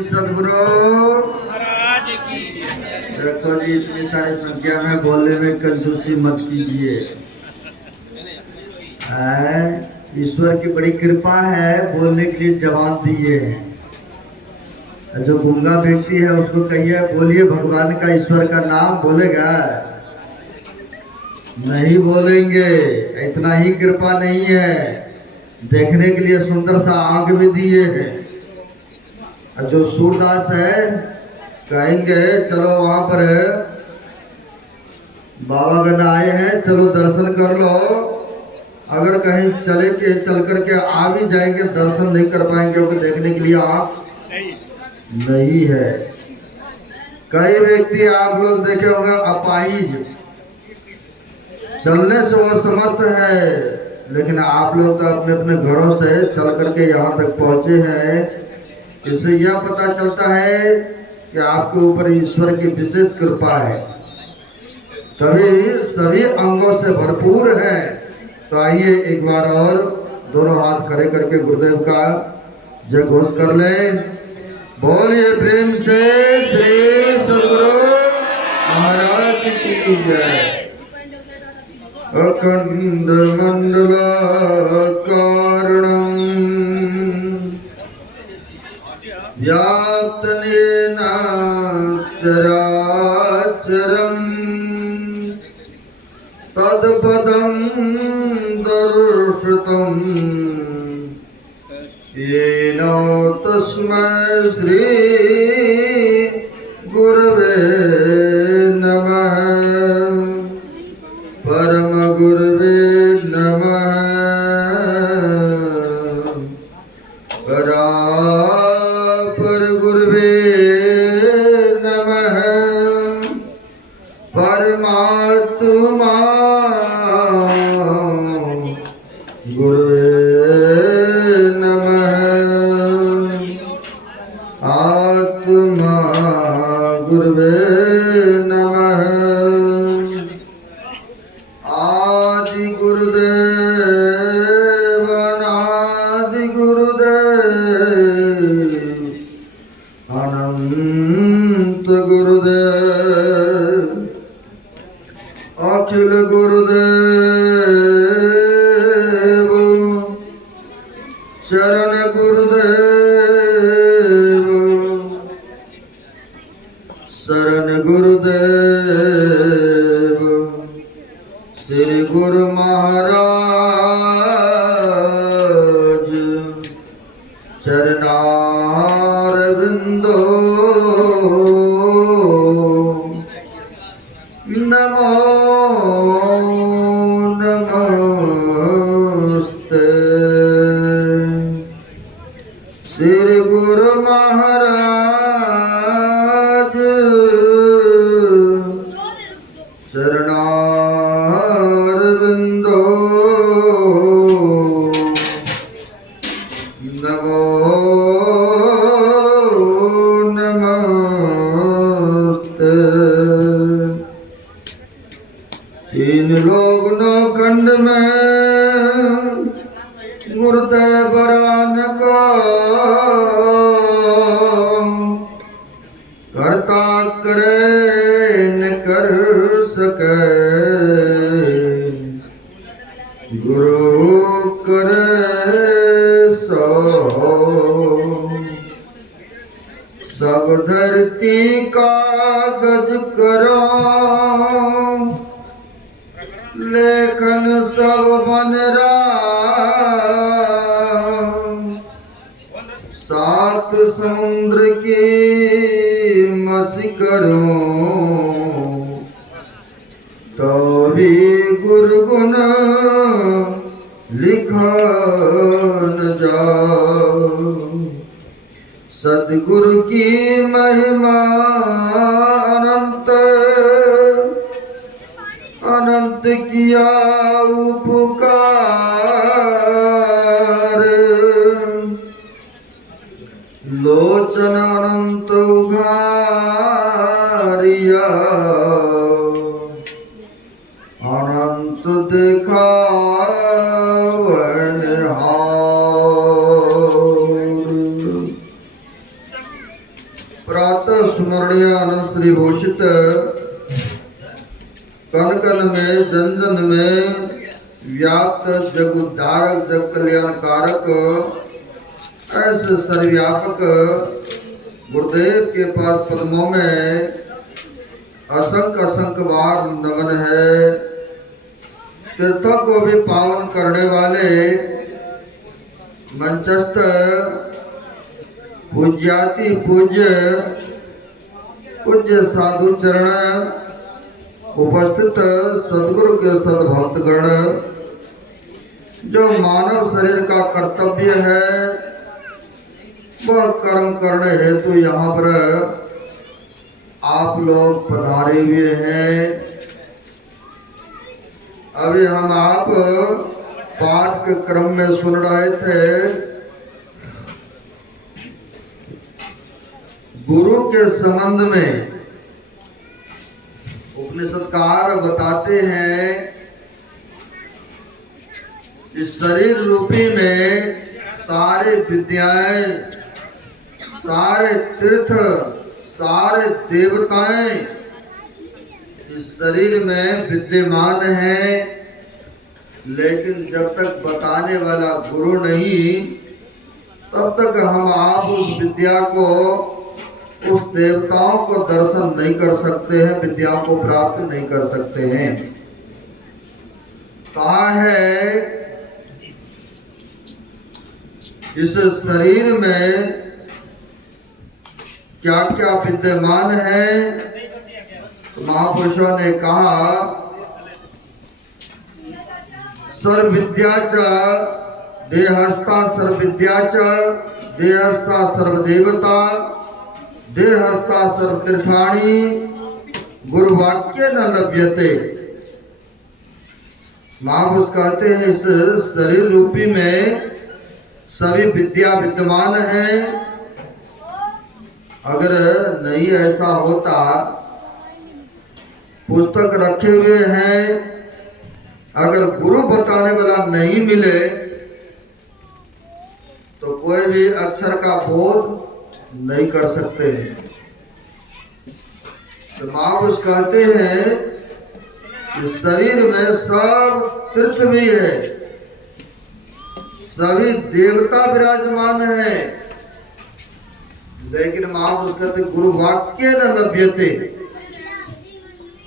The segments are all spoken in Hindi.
सदगुरु महाराज की। देखो जी, इतनी सारी संख्या में बोलने में कंजूसी मत कीजिए। ईश्वर की बड़ी कृपा है, बोलने के लिए जवान दिए हैं। जो गूंगा व्यक्ति है उसको कहिए बोलिए भगवान का, ईश्वर का नाम, बोलेगा? नहीं बोलेंगे। इतना ही कृपा नहीं है, देखने के लिए सुंदर सा आंख भी दिए हैं। जो सूरदास है कहेंगे चलो वहां पर बाबा गण आए हैं, चलो दर्शन कर लो। अगर कहीं चल करके आ भी जाएंगे, दर्शन नहीं कर पाएंगे क्योंकि देखने के लिए आंख नहीं है। कई व्यक्ति आप लोग देखे होंगे अपाहिज, चलने से वो समर्थ है, लेकिन आप लोग तो अपने अपने घरों से चल करके यहाँ तक पहुँचे हैं। इससे यह पता चलता है कि आपके ऊपर ईश्वर की विशेष कृपा है, तभी सभी अंगों से भरपूर है। तो आइए एक बार और दोनों हाथ खड़े करके गुरुदेव का जय घोष कर लें। बोलिए प्रेम से श्री सदगुरु महाराज की जय। अखंड मंडल कारणम व्याप्त येन चराचरम् तत्पदं दर्शितं येन तस्मै श्री गुरवे नमः। परम गुरवे नमः। परापर गुरवे नमः। परमात्मा गुरवे नमः। आत्मा गुरवे नमः। आदि गुरुदेव अनादि गुरुदेव अनंत गुरुदेव अखिल गुरुदेव चरण गुरुदेव शरण गुरुदेव श्री गुरु महाराज चरणारविंदो नमो नमस्ते। श्री गुरु महाराज चरणारविंदो नमो नमस्ते। तीन लोग नौ खंड में गुरुदेव बरान को करता करे न कर सके, गुरु करे सो। सब धरती कागज करो, लेखन सब बन राम। सात समुद्र की मसी करो, तो भी गुरु गुण लिखा न जाओ। सदगुरु की महिमा अनंत अनंत किया उपकार। लोचन अनंत उघारिया, अनंत दिखावन हार। प्रातः स्मरणीय अनुश्री भूषित कन कन में जन जन में व्याप्त जग उद्धारक जग कल्याण कारक ऐसे सर्वव्यापक गुरुदेव के पाद पद्मों में असंख्य असंख्य बार नमन है। तीर्थों को भी पावन करने वाले मंचस्थ पूज्याति पूज्य पूज्य साधु चरण उपस्थित सदगुरु के सद्भक्तगण, जो मानव शरीर का कर्तव्य है वह कर्म करने हेतु यहाँ पर आप लोग पधारे हुए हैं। अभी हम आप पाठ के क्रम में सुन रहे थे, गुरु के संबंध में उपनिषदकार बताते हैं, इस शरीर रूपी में सारे विद्याएं, सारे तीर्थ, सारे देवताएं इस शरीर में विद्यमान हैं, लेकिन जब तक बताने वाला गुरु नहीं तब तक हम आप उस विद्या को, उस देवताओं को दर्शन नहीं कर सकते हैं, विद्या को प्राप्त नहीं कर सकते हैं। कहा है इस शरीर में क्या क्या विद्यमान है। तो महापुरुषों ने कहा सर्व विद्या च देहस्था सर्व विद्या च देहस्था सर्वदेवता देहस्था सर्व तीर्थाणि गुरुवाक्य न लभ्यते। महापुरुष कहते हैं इस शरीर रूपी में सभी विद्या विद्यमान है। अगर नहीं ऐसा होता, पुस्तक रखे हुए हैं, अगर गुरु बताने वाला नहीं मिले तो कोई भी अक्षर का बोध नहीं कर सकते। तो महापुरुष कहते हैं इस शरीर में सब तीर्थ भी है, सभी देवता विराजमान है, लेकिन महापुरुष कहते गुरु वाक्य न लभ्यते,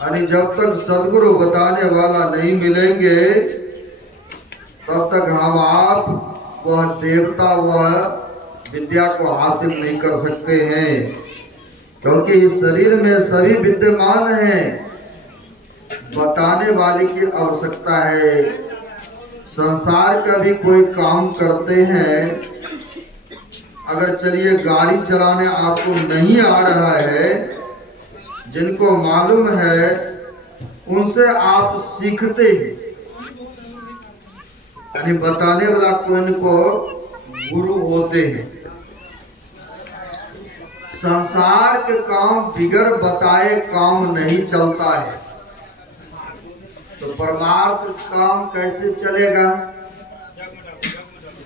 यानी जब तक सदगुरु बताने वाला नहीं मिलेंगे तब तक हम आप वह देवता, वह विद्या को हासिल नहीं कर सकते हैं। क्योंकि इस शरीर में सभी विद्यमान हैं, बताने वाले की आवश्यकता है। संसार का भी कोई काम करते हैं, अगर चलिए गाड़ी चलाने आपको नहीं आ रहा है, जिनको मालूम है उनसे आप सीखते हैं, यानी बताने वाला कोई को गुरु होते हैं। संसार के काम बिगर बताए काम नहीं चलता है, तो परमार्थ काम कैसे चलेगा?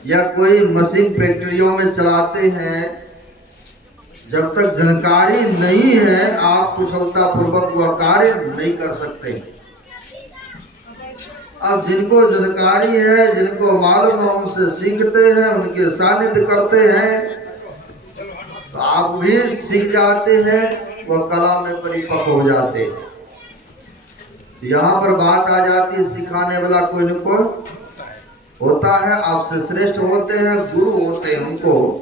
या कोई मशीन फैक्ट्रियों में चलाते हैं, जब तक जानकारी नहीं है आप कुशलता पूर्वक वह कार्य नहीं कर सकते। अब जिनको जानकारी है, जिनको मालूम है, उनसे सीखते हैं, उनके सानिध्य करते हैं, तो आप भी सीख जाते हैं, वह कला में परिपक्व हो जाते हैं। यहाँ पर बात आ जाती है सिखाने वाला कोई न कोई होता है, आपसे श्रेष्ठ होते हैं, गुरु होते हैं, उनको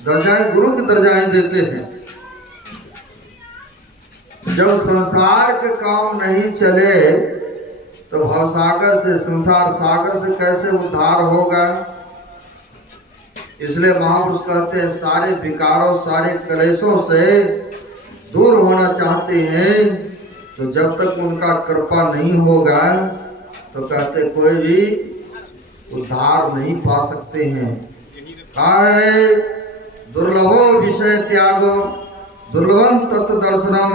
दर्जाएं, गुरु की दर्जाएं देते हैं। जब संसार के काम नहीं चले तो भवसागर से, संसार सागर से कैसे उद्धार होगा? इसलिए महापुरुष कहते हैं सारे विकारों, सारे क्लेशों से दूर होना चाहते हैं, तो जब तक उनका कृपा नहीं होगा तो कहते कोई भी उद्धार नहीं पा सकते हैं। आए दुर्लभो विषय त्यागो दुर्लभम तत्व दर्शनम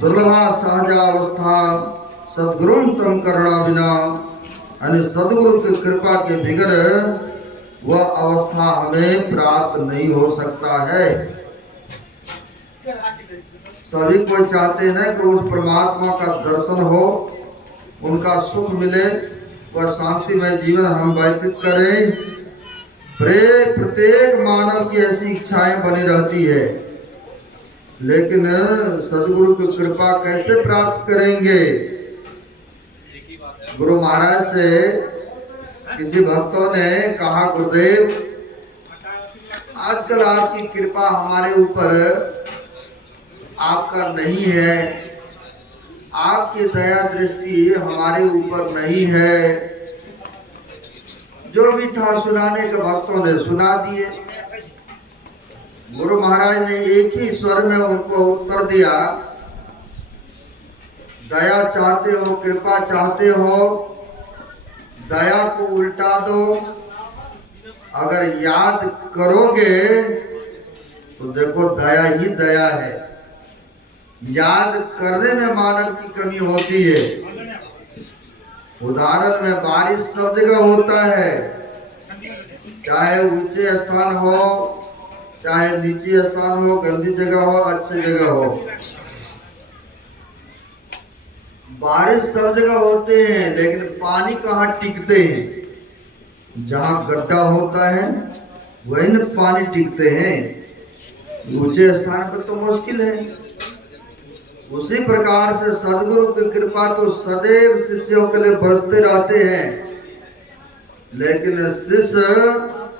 दुर्लभा सहजावस्था सदगुरुम तम करना बिना, यानी सदगुरु की कृपा के बिगर वह अवस्था हमें प्राप्त नहीं हो सकता है। सभी कोई चाहते हैं ना कि उस परमात्मा का दर्शन हो, उनका सुख मिले, वह शांतिमय जीवन हम व्यतीत करें। प्रत्येक मानव की ऐसी इच्छाएं बनी रहती है, लेकिन सदगुरु की कृपा कैसे प्राप्त करेंगे? गुरु महाराज से किसी भक्तों ने कहा, गुरुदेव आजकल आपकी कृपा हमारे ऊपर आपका नहीं है, आपकी दया दृष्टि हमारे ऊपर नहीं है। जो भी था सुनाने के भक्तों ने सुना दिए। गुरु महाराज ने एक ही स्वर में उनको उत्तर दिया, दया चाहते हो, कृपा चाहते हो, दया को उल्टा दो। अगर याद करोगे तो देखो दया ही दया है। याद करने में मानव की कमी होती है। उदाहरण में बारिश सब जगह होता है, चाहे ऊंचे स्थान हो, चाहे नीचे स्थान हो, गंदी जगह हो, अच्छी जगह हो, बारिश सब जगह होते हैं। लेकिन पानी कहाँ टिकते हैं? जहाँ गड्ढा होता है वहीं न पानी टिकते हैं। ऊंचे स्थान पर तो मुश्किल है। उसी प्रकार से सदगुरु की कृपा तो सदैव शिष्यों के लिए बरसते रहते हैं, लेकिन शिष्य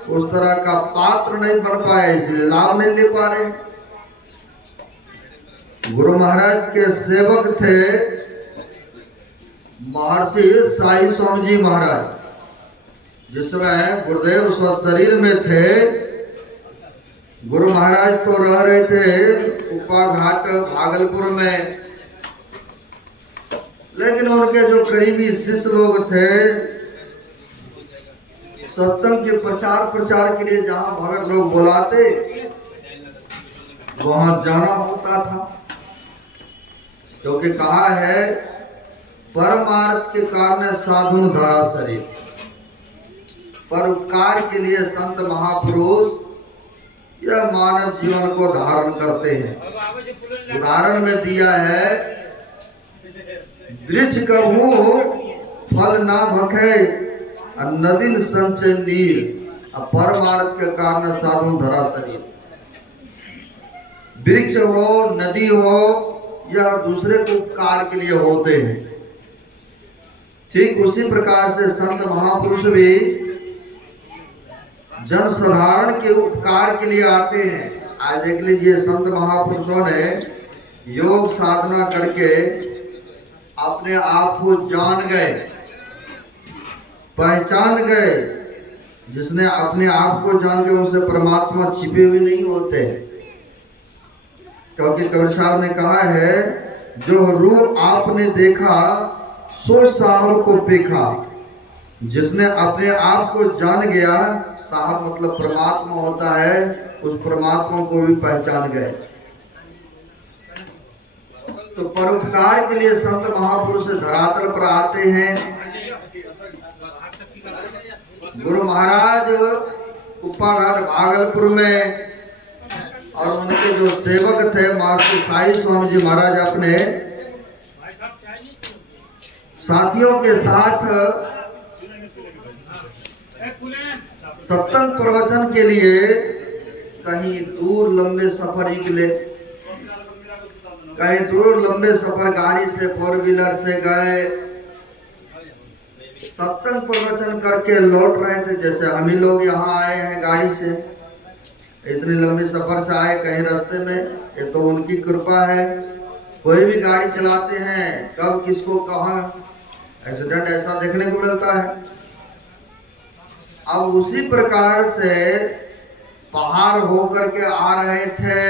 उस तरह का पात्र नहीं बन पाए, इसलिए लाभ नहीं ले पा रहे। गुरु महाराज के सेवक थे महर्षि साई स्वामी जी महाराज, जिसमें गुरुदेव स्वशरीर में थे। गुरु महाराज तो रह रहे थे उपा घाट भागलपुर में, लेकिन उनके जो करीबी शिष्य लोग थे, सत्संग के प्रचार के लिए जहां भगत लोग बुलाते वहां जाना होता था। क्योंकि कहा है, परमार्थ के कारण साधु धरा शरीर, परोपकार के लिए संत महापुरुष यह मानव जीवन को धारण करते हैं। उदाहरण में दिया है, वृक्ष कभू फल ना भखे नदीन संचय नीर, परमार्थ के कारण साधु धरा शरीर। वृक्ष हो, नदी हो, यह दूसरे को उपकार के लिए होते हैं। ठीक उसी प्रकार से संत महापुरुष भी जन साधारण के उपकार के लिए आते हैं। आज देख लीजिए, संत महापुरुषों ने योग साधना करके अपने आप को जान गए, पहचान गए। जिसने अपने आप को जान के, उनसे परमात्मा छिपे हुए नहीं होते। क्योंकि कबीर साहब ने कहा है, जो रूप आपने देखा सो साहब को पेखा। जिसने अपने आप को जान गया, साहब मतलब परमात्मा होता है, उस परमात्मा को भी पहचान गए। तो परोपकार के लिए संत महापुरुष धरातल पर आते हैं। गुरु महाराज उपाघाट भागलपुर में, और उनके जो सेवक थे महर्षि साई स्वामी जी महाराज, अपने साथियों के साथ सत्संग प्रवचन के लिए कहीं दूर लंबे सफर निकले। कहीं दूर लंबे सफर गाड़ी से, 4 व्हीलर से गए। सत्संग प्रवचन करके लौट रहे थे, जैसे हम ही लोग यहाँ आए हैं गाड़ी से। इतनी लंबी सफर से आए कहीं रास्ते में, ये तो उनकी कृपा है। कोई भी गाड़ी चलाते हैं, कब किसको कहाँ एक्सीडेंट ऐसा देखने को मिलता है। अब उसी प्रकार से पहाड़ होकर के आ रहे थे,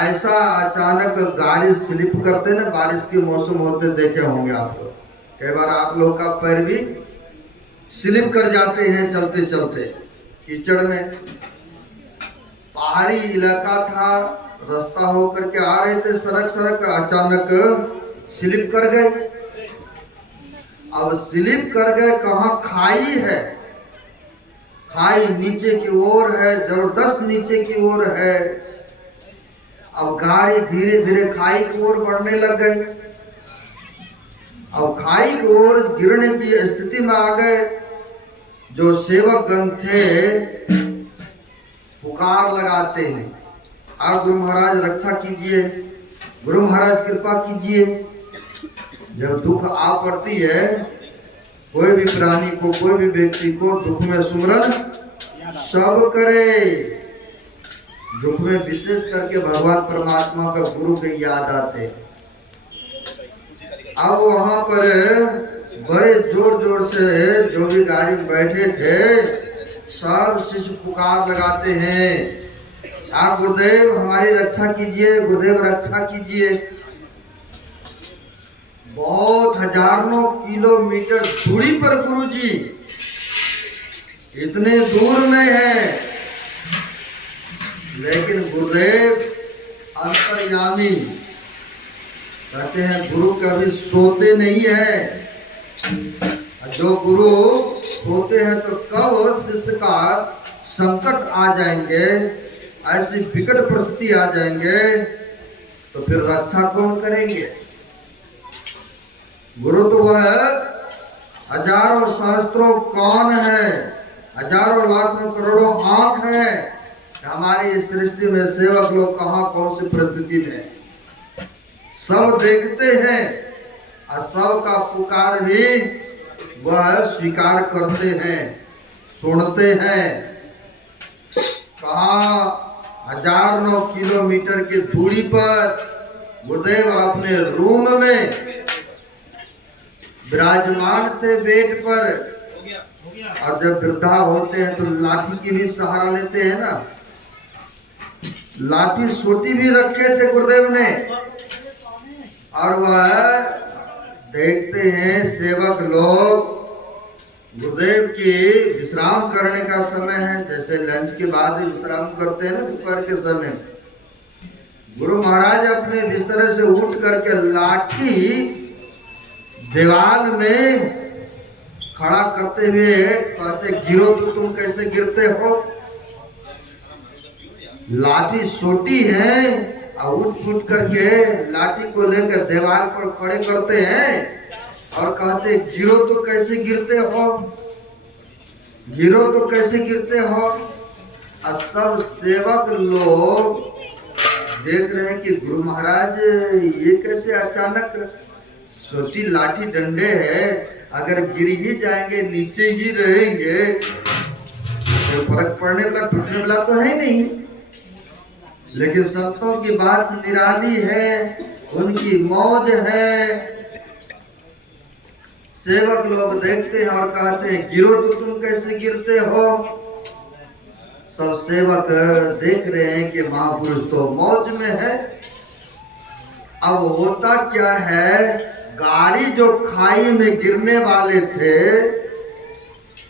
ऐसा अचानक गाड़ी स्लिप करते ना, बारिश के मौसम होते देखे होंगे आप लोग। कई बार आप लोग का पैर भी स्लिप कर जाते हैं चलते चलते कीचड़ में। पहाड़ी इलाका था, रास्ता होकर के आ रहे थे, सड़क अचानक स्लिप कर गए। अब स्लिप कर गए, कहाँ खाई है, खाई नीचे की ओर है, जबरदस्त नीचे की ओर है। अब गाड़ी धीरे धीरे खाई की ओर बढ़ने लग गई। अब खाई की ओर गिरने की स्थिति में आ गए। जो सेवक गण थे पुकार लगाते हैं, आप गुरु महाराज रक्षा कीजिए, गुरु महाराज कृपा कीजिए। जब दुख आ पड़ती है कोई भी प्राणी को, कोई भी व्यक्ति को, दुख में सुमरन सब करे। दुख में विशेष करके भगवान परमात्मा का गुरु के याद आते। अब वहां पर बड़े जोर जोर से जो भी गाड़ी में बैठे थे सब शिष्य पुकार लगाते हैं, आप गुरुदेव हमारी रक्षा कीजिए, गुरुदेव रक्षा कीजिए। बहुत हजारों किलोमीटर दूरी पर गुरुजी इतने दूर में है, लेकिन गुरुदेव अंतर्यामी कहते हैं गुरु कभी सोते नहीं है। जो गुरु सोते हैं तो कब शिष्य का संकट आ जाएंगे, ऐसी विकट परिस्थिति आ जाएंगे तो फिर रक्षा कौन करेंगे। गुरु तो वह हजारों सहस्त्रों कान है, हजारों लाखों करोड़ों आंख है। हमारी इस सृष्टि में सेवक लोग कहाँ कौन सी परिस्थिति में सब देखते हैं और सबका पुकार भी वह स्वीकार करते हैं, सुनते हैं। कहा हजारों किलोमीटर की दूरी पर गुरुदेव अपने रूम में विराजमान थे बेड पर। और जब वृद्धा होते हैं तो लाठी की भी सहारा लेते हैं ना, लाठी सोटी भी रखे थे गुरुदेव ने। और वह देखते हैं सेवक लोग गुरुदेव की विश्राम करने का समय है, जैसे लंच के बाद विश्राम करते हैं ना दोपहर के समय। गुरु महाराज अपने बिस्तर से उठ करके लाठी दीवार में खड़ा करते हुए कहते, गिरो तो तुम कैसे गिरते हो। लाठी सोटी है और उठ फुट करके लाठी को लेकर दीवार पर खड़े करते हैं और कहते, गिरो तो कैसे गिरते हो, गिरो तो कैसे गिरते हो। और सब सेवक लोग देख रहे हैं कि गुरु महाराज ये कैसे अचानक, सोटी लाठी डंडे है, अगर गिर ही जाएंगे नीचे ही रहेंगे तो फर्क पड़ने का टूटने वाला तो है नहीं। लेकिन संतों की बात निराली है, उनकी मौज है। सेवक लोग देखते हैं और कहते हैं, गिरो तो तुम कैसे गिरते हो। सब सेवक देख रहे हैं कि महापुरुष तो मौज में है। अब होता क्या है, गाड़ी जो खाई में गिरने वाले थे,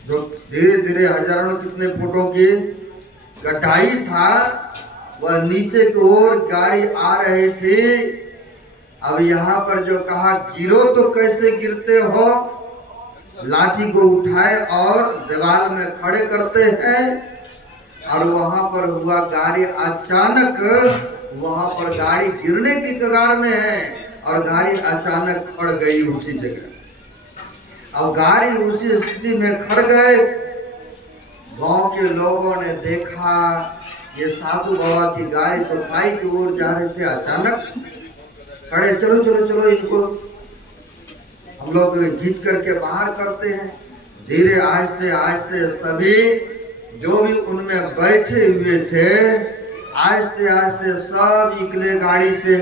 जो धीरे धीरे हजारों कितने फुटों की गहराई था, वह नीचे की ओर गाड़ी आ रही थी। अब यहाँ पर जो कहा, गिरो तो कैसे गिरते हो, लाठी को उठाए और दीवार में खड़े करते हैं। और वहां पर हुआ गाड़ी अचानक, वहां पर गाड़ी गिरने की कगार में है और गाड़ी अचानक खड़ गई उसी जगह। अब गाड़ी उसी स्थिति में खड़ गए। गांव के लोगों ने देखा ये साधु बाबा की गाड़ी तो खाई की ओर जा रहे थे, अचानक खड़े, चलो चलो चलो इनको हम लोग खींच करके बाहर करते हैं। धीरे आहिस्ते आहिस्ते सभी जो भी उनमें बैठे हुए थे आहिस्ते आहिस्ते सब निकले गाड़ी से।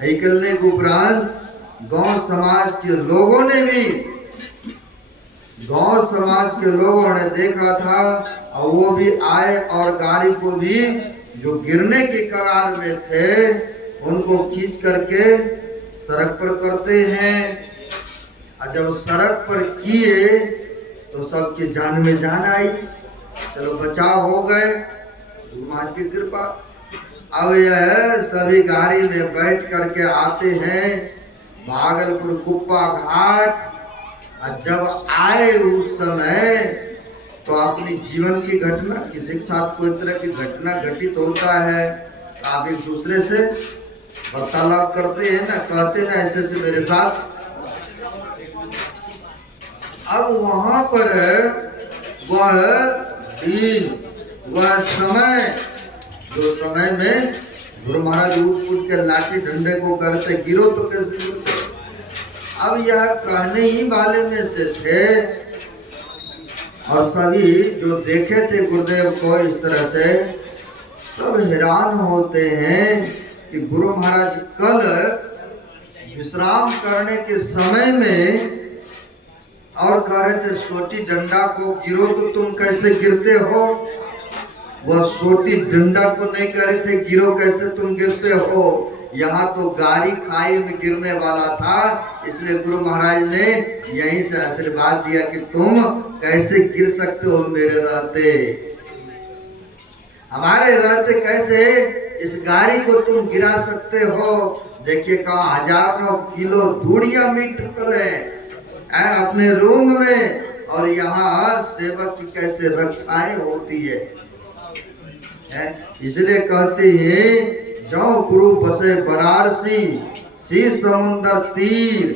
निकलने के उपरांत गांव समाज के लोगों ने भी, गांव समाज के लोगों ने देखा था और वो भी आए और गाड़ी को भी जो गिरने के कगार में थे उनको खींच करके सड़क पर करते हैं। और जब सड़क पर किए तो सबकी जान में जान आई, चलो बचाव हो गए, भगवान की कृपा। अब यह सभी गाड़ी में बैठ करके आते हैं भागलपुर कुप्पा घाट। और जब आए उस समय तो अपनी जीवन की घटना, किसी के साथ कोई तरह की घटना घटित होता है आप एक दूसरे से वार्तालाप करते हैं ना, कहते ना ऐसे से मेरे साथ। अब वहां पर वह दिन, वह समय, जो समय में गुरु महाराज उठ उठ के लाठी डंडे को करते, गिरो तो कैसे गिरते। अब यह कहने ही वाले में से थे, और सभी जो देखे थे गुरुदेव को इस तरह से, सब हैरान होते हैं कि गुरु महाराज कल विश्राम करने के समय में और कह रहे थे सोटी डंडा को गिरो तो तुम कैसे गिरते हो। वह सोटी डंडा को नहीं कह रहे थे गिरो कैसे तुम गिरते हो। यहाँ तो गाड़ी खाई में गिरने वाला था, इसलिए गुरु महाराज ने यहीं से आशीर्वाद दिया कि तुम कैसे गिर सकते हो मेरे रहते, हमारे रहते कैसे इस गाड़ी को तुम गिरा सकते हो। देखिए कहाँ हजारों किलो धूड़िया मीट पड़े अपने रूम में, और यहाँ सेवक की कैसे रक्षाएं होती है। इसलिए कहते हैं जो गुरु बसे बनारसी, सी समुंदर तीर,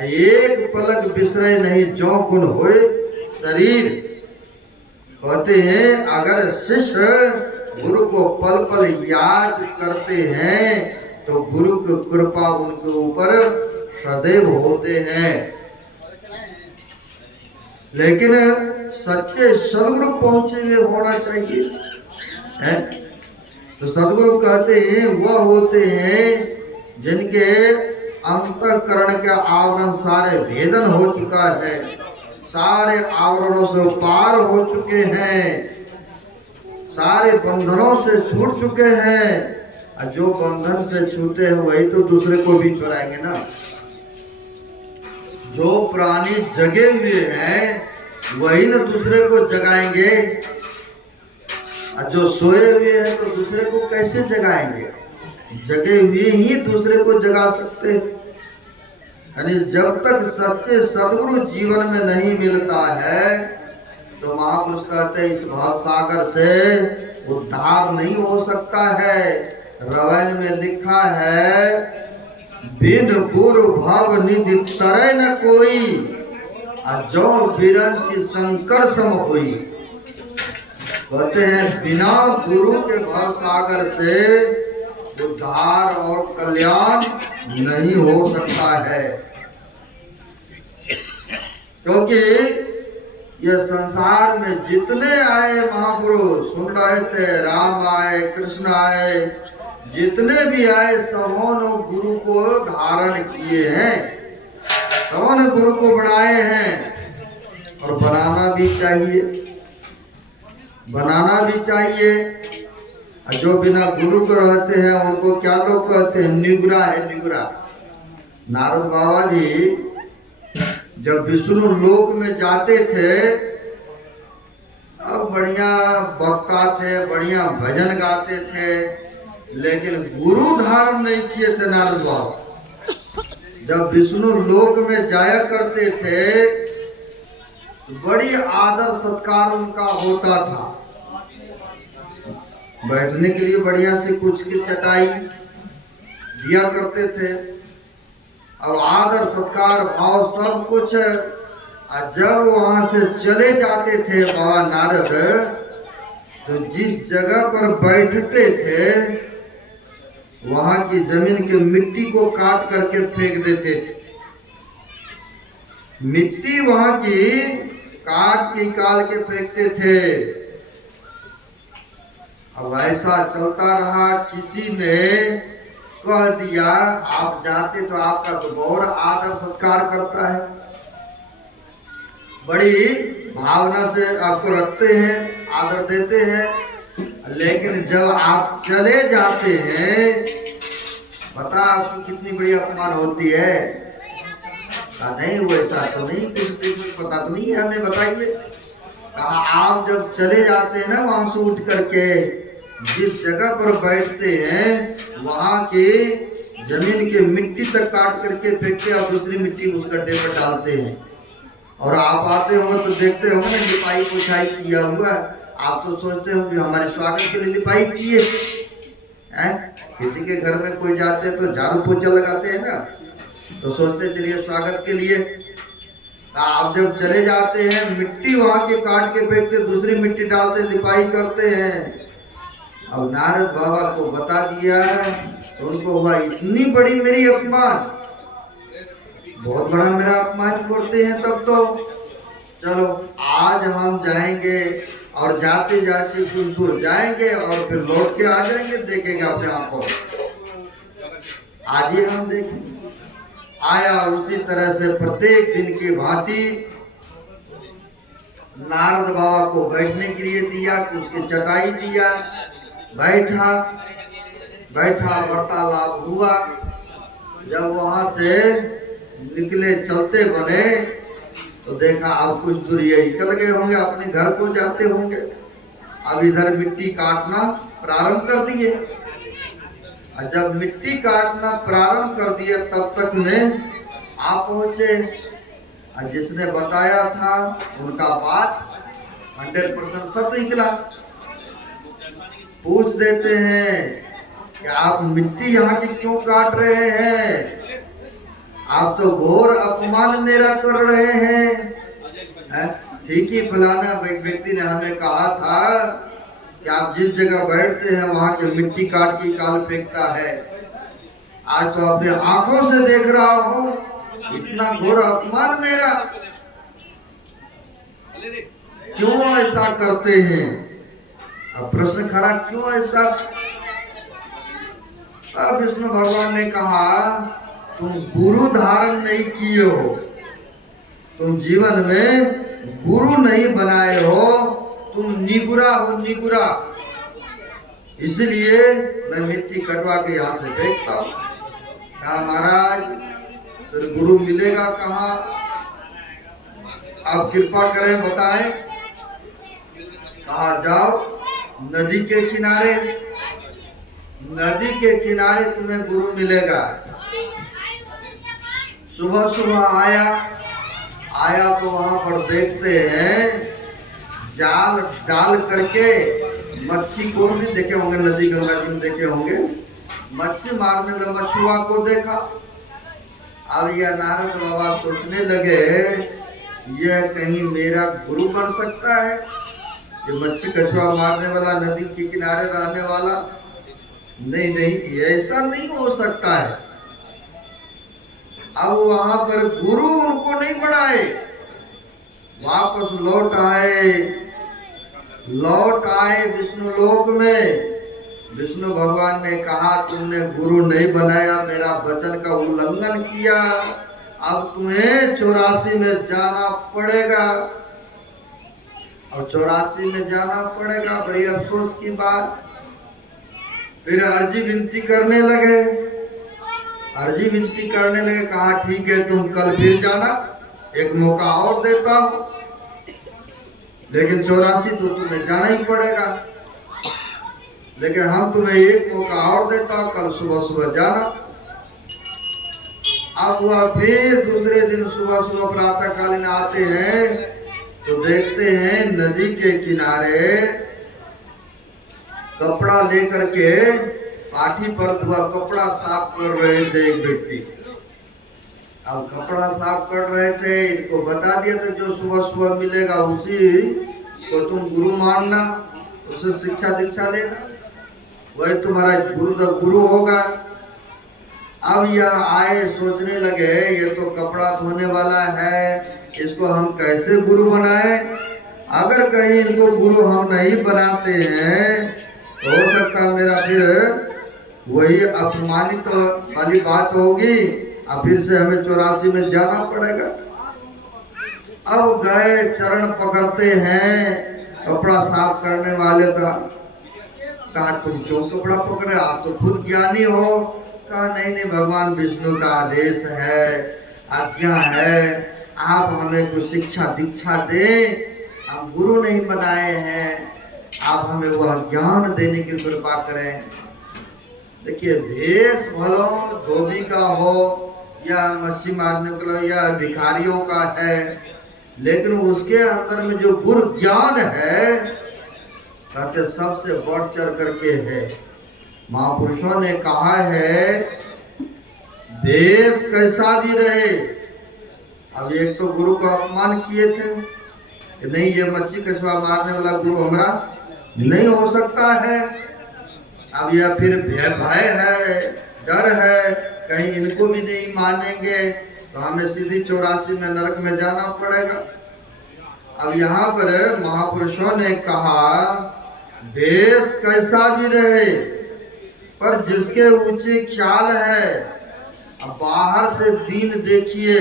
एक पलक बिसरे नहीं जो गुण होए शरीर। कहते हैं अगर शिष्य गुरु को पल पल याद करते हैं तो गुरु की कृपा उनके ऊपर सदैव होते हैं। लेकिन सच्चे सदगुरु पहुंचे हुए होना चाहिए है। तो सदगुरु कहते हैं वह होते हैं जिनके अंतःकरण के आवरण सारे भेदन हो चुका है, सारे आवरणों से पार हो चुके हैं, सारे बंधनों से छूट चुके हैं। और जो बंधन से छूटे हैं वही तो दूसरे को भी छुड़ाएंगे ना। जो प्राणी जगे हुए हैं वही न दूसरे को जगाएंगे, और जो सोए हुए हैं तो दूसरे को कैसे जगाएंगे। जगे हुए ही दूसरे को जगा सकते। यानी जब तक सच्चे सदगुरु जीवन में नहीं मिलता है तो महापुरुष कहते हैं इस भाव सागर से उद्धार नहीं हो सकता है। रामायण में लिखा है बिन गुरु भव निधि तरे न कोई, जो बिरंची शंकर सम होई। कहते हैं बिना गुरु के भव सागर से उद्धार और कल्याण नहीं हो सकता है। क्योंकि ये संसार में जितने आए महापुरुष सुन रहे थे, राम आए, कृष्ण आए, जितने भी आए सबों ने गुरु को धारण किए हैं, सबों ने गुरु को बनाए हैं। और बनाना भी चाहिए, बनाना भी चाहिए। जो बिना गुरु के रहते हैं उनको क्या लोग कहते हैं, निगुरा है, निगुरा। नारद बाबा भी जब विष्णु लोक में जाते थे, अब बढ़िया वक्ता थे, बढ़िया भजन गाते थे, लेकिन गुरु धारण नहीं किए थे नारद बाबा। जब विष्णु लोक में जाया करते थे बड़ी आदर सत्कार उनका होता था। बैठने के लिए बढ़िया से कुछ की चटाई दिया करते थे। अब आदर सत्कार भाव सब कुछ। जब वहां से चले जाते थे बाबा नारद, तो जिस जगह पर बैठते थे वहां की जमीन की मिट्टी को काट करके फेंक देते थे। मिट्टी वहां की काट के निकाल के फेंकते थे। अब ऐसा चलता रहा, किसी ने कह दिया आप जाते तो आपका तो बहुत आदर सत्कार करता है, बड़ी भावना से आपको रखते हैं, आदर देते हैं, लेकिन जब आप चले जाते हैं पता आपकी कितनी बड़ी अपमान होती है। नहीं वैसा तो नहीं, कुछ पता तो नहीं है, हमें बताइए। कहा आप जब चले जाते हैं ना वहां से उठ करके जिस जगह पर बैठते हैं वहां के जमीन के मिट्टी तक काट करके फेंकते, आप दूसरी मिट्टी उस गड्ढे पर डालते हैं। और आप आते होंगे तो देखते होंगे ना लिपाई पोछाई किया हुआ, आप तो सोचते हो कि हमारे स्वागत के लिए लिपाई किए हैं। किसी के घर में कोई जाते तो झाड़ू पोछा लगाते हैं ना, तो सोचते चलिए स्वागत के लिए। आप जब चले जाते हैं मिट्टी वहां के काट के फेंकते, दूसरी मिट्टी डालते, लिपाई करते हैं। अब नारद बाबा को बता दिया तो उनको हुआ इतनी बड़ी मेरी अपमान, बहुत बड़ा मेरा अपमान करते हैं। तब तो चलो आज हम जाएंगे और जाते जाते कुछ दूर जाएंगे और फिर लौट के आ जाएंगे, देखेंगे अपने आंखों। आज ही हम देखेंगे। आया उसी तरह से प्रत्येक दिन की भांति नारद बाबा को बैठने के लिए दिया, उसकी चटाई दिया, बैठा वार्तालाप हुआ। जब वहां से निकले चलते बने तो देखा अब कुछ दूर ये निकल गए होंगे, अपने घर को जाते होंगे। अब इधर मिट्टी काटना प्रारंभ कर दिए। और जब मिट्टी काटना प्रारंभ कर दिए तब तक में आ पहुंचे। और जिसने बताया था उनका बात 100% सत्य निकला। पूछ देते हैं कि आप मिट्टी यहाँ की क्यों काट रहे हैं? आप तो घोर अपमान मेरा कर रहे हैं। ठीक ही फलाना व्यक्ति ने हमें कहा था कि आप जिस जगह बैठते हैं वहां के मिट्टी काट के काल फेंकता है। आज तो अपने आंखों से देख रहा हूं, इतना घोर अपमान मेरा। क्यों ऐसा करते हैं? अब प्रश्न खड़ा, क्यों ऐसा? अब विष्णु भगवान ने कहा तुम गुरु धारण नहीं किए हो, तुम जीवन में गुरु नहीं बनाए हो, तुम निगुरा हो, निगुरा। इसलिए मैं मिट्टी कटवा के यहाँ से फेंकता हूँ। कहा महाराज फिर गुरु मिलेगा कहाँ? आप कृपा करें बताएं। कहा जाओ नदी के किनारे, नदी के किनारे तुम्हें गुरु मिलेगा। सुबह सुबह आया तो वहां पर देखते हैं जाल डाल करके मच्छी को भी देखे होंगे, नदी गंगा जी में देखे होंगे, मच्छी मारने लगे। मछुआ को देखा। अब यह नारद बाबा सोचने लगे यह कहीं मेरा गुरु बन सकता है, ये मच्छी कछुआ मारने वाला, नदी के किनारे रहने वाला। नहीं ऐसा नहीं हो सकता है। अब वहां पर गुरु उनको नहीं बनाए, वापस लौट आए विष्णु लोक में। विष्णु भगवान ने कहा तुमने गुरु नहीं बनाया, मेरा वचन का उल्लंघन किया, अब तुम्हें 84 में जाना पड़ेगा। अब 84 में जाना पड़ेगा, बड़ी अफसोस की बात। फिर अर्जी विनती करने लगे, कहा ठीक है तुम कल फिर जाना, एक मौका और देता हूं, लेकिन 84 तो तुम्हें जाना ही पड़ेगा। लेकिन हम तुम्हें एक मौका और देता हूं, कल सुबह सुबह जाना। अब वह फिर दूसरे दिन सुबह सुबह प्रातः कालीन आते हैं तो देखते हैं नदी के किनारे कपड़ा लेकर के पाठी पर धुआ कपड़ा साफ कर रहे थे एक व्यक्ति। अब कपड़ा साफ कर रहे थे, इनको बता दिया था जो सुबह सुबह मिलेगा उसी को तुम गुरु मानना, उससे शिक्षा दीक्षा लेना, वही तुम्हारा गुरु होगा। अब यह आए सोचने लगे ये तो कपड़ा धोने वाला है, इसको हम कैसे गुरु बनाए? अगर कहीं इनको गुरु हम नहीं बनाते हैं तो हो सकता है मेरा फिर वही अपमानित वाली बात होगी, अब फिर से हमें 84 में जाना पड़ेगा। अब गए, चरण पकड़ते हैं कपड़ा साफ करने वाले का। कहा तुम क्यों कपड़ा पकड़े, आप तो खुद ज्ञानी हो। कहा नहीं भगवान विष्णु का आदेश है, आज्ञा है, आप हमें कुछ शिक्षा दीक्षा दें, हम गुरु नहीं बनाए हैं, आप हमें वह ज्ञान देने की कृपा करें। देखिए भेष भलो धोबी का हो या मच्छी मारने का या भिखारियों का है, लेकिन उसके अंदर में जो गुरु ज्ञान है कहते सबसे बढ़ चढ़ करके है। महापुरुषों ने कहा है देश कैसा भी रहे। अब एक तो गुरु को अपमान किए थे कि नहीं ये मच्छी कछुआ मारने वाला गुरु हमारा नहीं हो सकता है। अब यह फिर भय है, डर है, कहीं इनको भी नहीं मानेंगे तो हमें सीधी 84 में नरक में जाना पड़ेगा। अब यहाँ पर महापुरुषों ने कहा देश कैसा भी रहे पर जिसके ऊंचे ख्याल है। अब बाहर से दीन देखिए,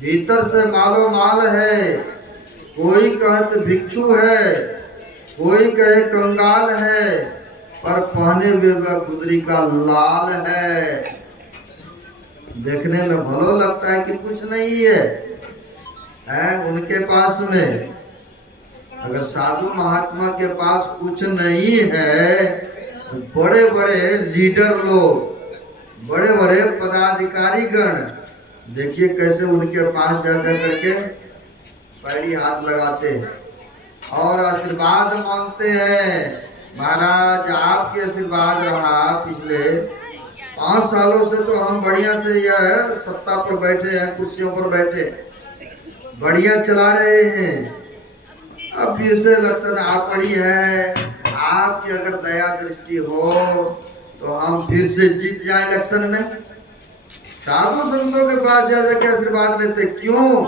भीतर से मालो माल है। कोई कहते भिक्षु है, कोई कहे कंगाल है, पर पहने हुए वह गुदरी का लाल है। देखने में भलो लगता है कि कुछ नहीं है उनके पास में। अगर साधु महात्मा के पास कुछ नहीं है तो बड़े बड़े लीडर लोग, बड़े बड़े पदाधिकारी गण देखिए कैसे उनके पास जा जा करके पैरी हाथ लगाते हैं और आशीर्वाद मांगते हैं। महाराज आपके आशीर्वाद रहा, पिछले 5 सालों से तो हम बढ़िया से यह सत्ता पर बैठे हैं, कुर्सियों पर बैठे बढ़िया चला रहे हैं। अब फिर से इलेक्शन आ पड़ी है, आपकी अगर दया दृष्टि हो तो हम फिर से जीत जाए इलेक्शन में। साधु संतों के पास जा जाके आशीर्वाद लेते क्यों?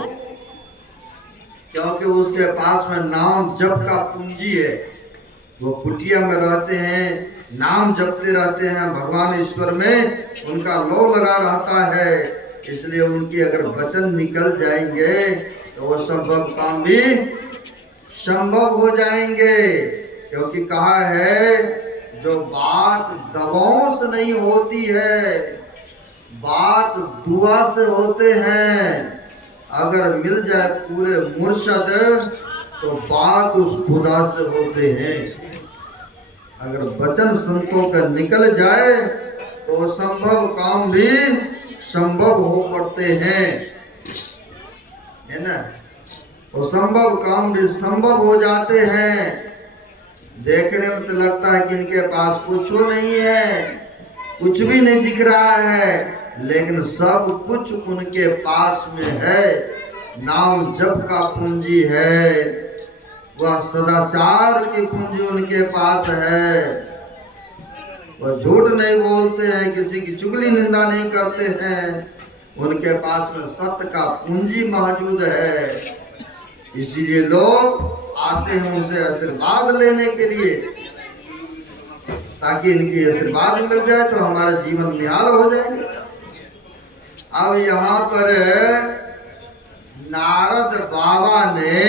क्योंकि उसके पास में नाम जप का पूंजी है। वो कुटिया में रहते हैं, नाम जपते रहते हैं, भगवान ईश्वर में उनका लो लगा रहता है। इसलिए उनकी अगर वचन निकल जाएंगे तो वो संभव काम भी संभव हो जाएंगे। क्योंकि कहा है जो बात दबाव से नहीं होती है, बात दुआ से होते हैं। अगर मिल जाए पूरे मुर्शद तो बात उस खुदा से होते हैं। अगर वचन संतों का निकल जाए तो संभव काम भी संभव हो पड़ते हैं, है ना। वो संभव काम भी संभव हो जाते हैं। देखने में तो लगता है कि इनके पास कुछ नहीं है, कुछ भी नहीं दिख रहा है, लेकिन सब कुछ उनके पास में है। नाम जप का पूंजी है, वह सदाचार की पूंजी उनके पास है। वह झूठ नहीं बोलते हैं, किसी की चुगली निंदा नहीं करते हैं। उनके पास में सत्य का पूंजी मौजूद है। इसीलिए लोग आते हैं उनसे आशीर्वाद लेने के लिए, ताकि इनकी आशीर्वाद मिल जाए तो हमारा जीवन निहाल हो जाएगा। अब यहाँ पर नारद बाबा ने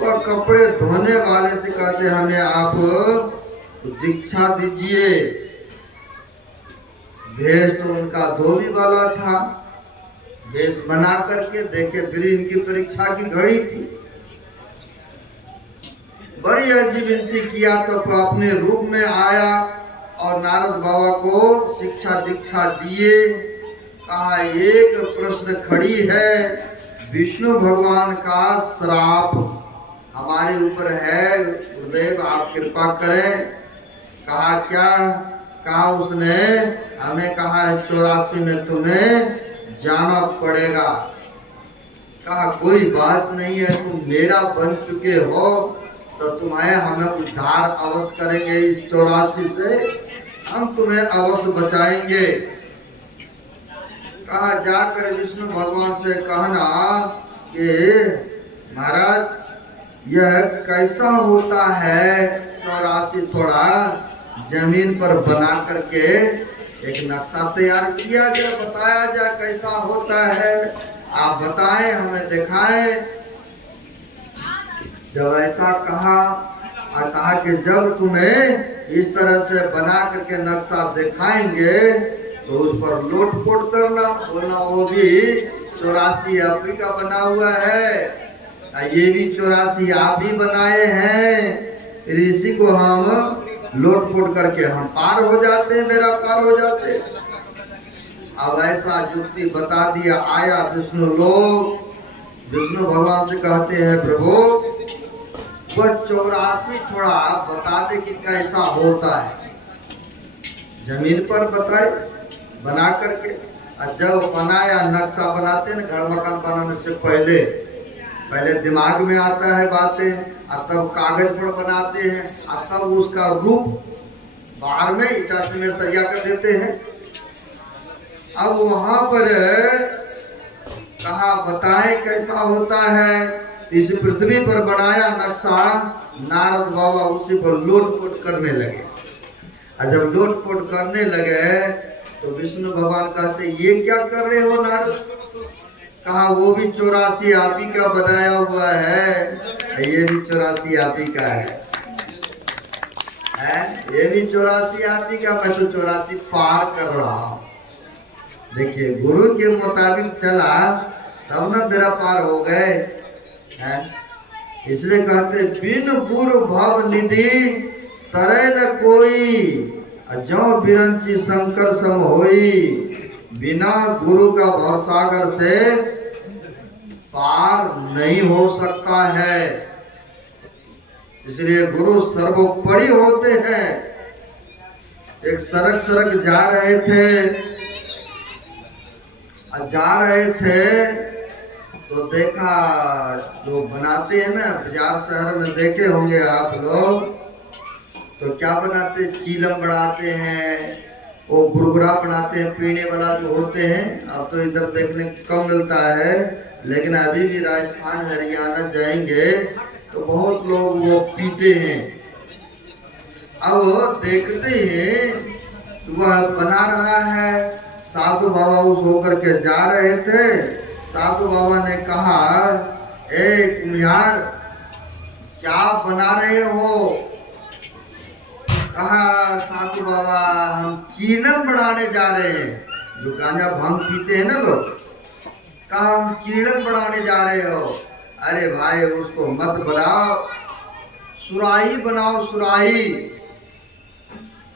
वह कपड़े धोने वाले से कहते हमें आप दीक्षा दीजिए। भेष तो उनका धोबी वाला था, भेष बना करके देखे। फिर इनकी परीक्षा की घड़ी थी, बड़ी अर्जी विनती किया तो अपने रूप में आया और नारद बाबा को शिक्षा दीक्षा दिए। कहा एक प्रश्न खड़ी है, विष्णु भगवान का श्राप हमारे ऊपर है, गुरुदेव आप कृपा करें। कहा क्या? कहा उसने हमें कहा है 84 में तुम्हें जाना पड़ेगा। कहा कोई बात नहीं है, तुम मेरा बन चुके हो तो तुम्हें हमें उद्धार अवश्य करेंगे। इस 84 से हम तुम्हें अवश्य बचाएंगे। कहा जाकर विष्णु भगवान से कहना कि महाराज यह कैसा होता है 84 थोड़ा जमीन पर बना करके एक नक्शा तैयार किया गया, बताया जाए कैसा होता है, आप बताएं हमें दिखाएं। जब ऐसा कहा कि जब तुम्हें इस तरह से बना करके नक्शा दिखाएंगे तो उस पर लोट-पोट करना, बोलना वो भी 84 आप ही का बना हुआ है, ये भी 84 आप ही बनाए हैं। फिर इसी को हम लोट-पोट करके हम पार हो जाते हैं, मेरा पार हो जाते। अब ऐसा युक्ति बता दिया। आया विष्णु लोग, विष्णु भगवान से कहते हैं प्रभु वह 84 थोड़ा बता दे कि कैसा होता है। जमीन पर बताए बना करके। और जब बनाया नक्शा बनाते हैं ना घर मकान बनाने से पहले पहले दिमाग में आता है बातें, और तब कागज पर बनाते हैं, और तब उसका रूप बाहर में ईटा सीमेंट सरिया कर देते हैं। अब वहां पर कहा बताए कैसा होता है। इस पृथ्वी पर बनाया नक्शा, नारद बाबा उसी पर लोटपोट करने लगे। और जब लोटपोट करने लगे तो विष्णु भगवान कहते ये क्या कर रहे हो नारद। कहा वो भी 84 आप ही का बनाया हुआ है, ये भी 84 आप ही का है, ये भी 84 आप ही का, मैं तो 84 पार कर रहा हूँ। देखिए गुरु के मुताबिक चला तब ना मेरा पार हो गए हैं। इसलिए कहते बिन गुरु भव निधि तरह न कोई, जो बिरंची शंकर सम होई। बिना गुरु का भवसागर से पार नहीं हो सकता है। इसलिए गुरु सर्वोपरि होते हैं। एक सड़क जा रहे थे तो देखा जो बनाते हैं ना बाजार शहर में, देखे होंगे आप लोग, तो क्या बनाते, चीलम बनाते हैं, वो गुरगुरा बनाते हैं, पीने वाला जो होते हैं। अब तो इधर देखने कम मिलता है, लेकिन अभी भी राजस्थान हरियाणा जाएंगे तो बहुत लोग वो पीते हैं। अब देखते हैं वह बना रहा है, साधु बाबा उस होकर के जा रहे थे। साधु बाबा ने कहा ए कुम्हार क्या बना रहे हो। कहा साधु बाबा हम चीड़म बनाने जा रहे हैं, जो गांजा भांग पीते हैं ना लोग। कहा हम चीड़म बनाने जा रहे हो। अरे भाई उसको मत बनाओ, सुराही बनाओ,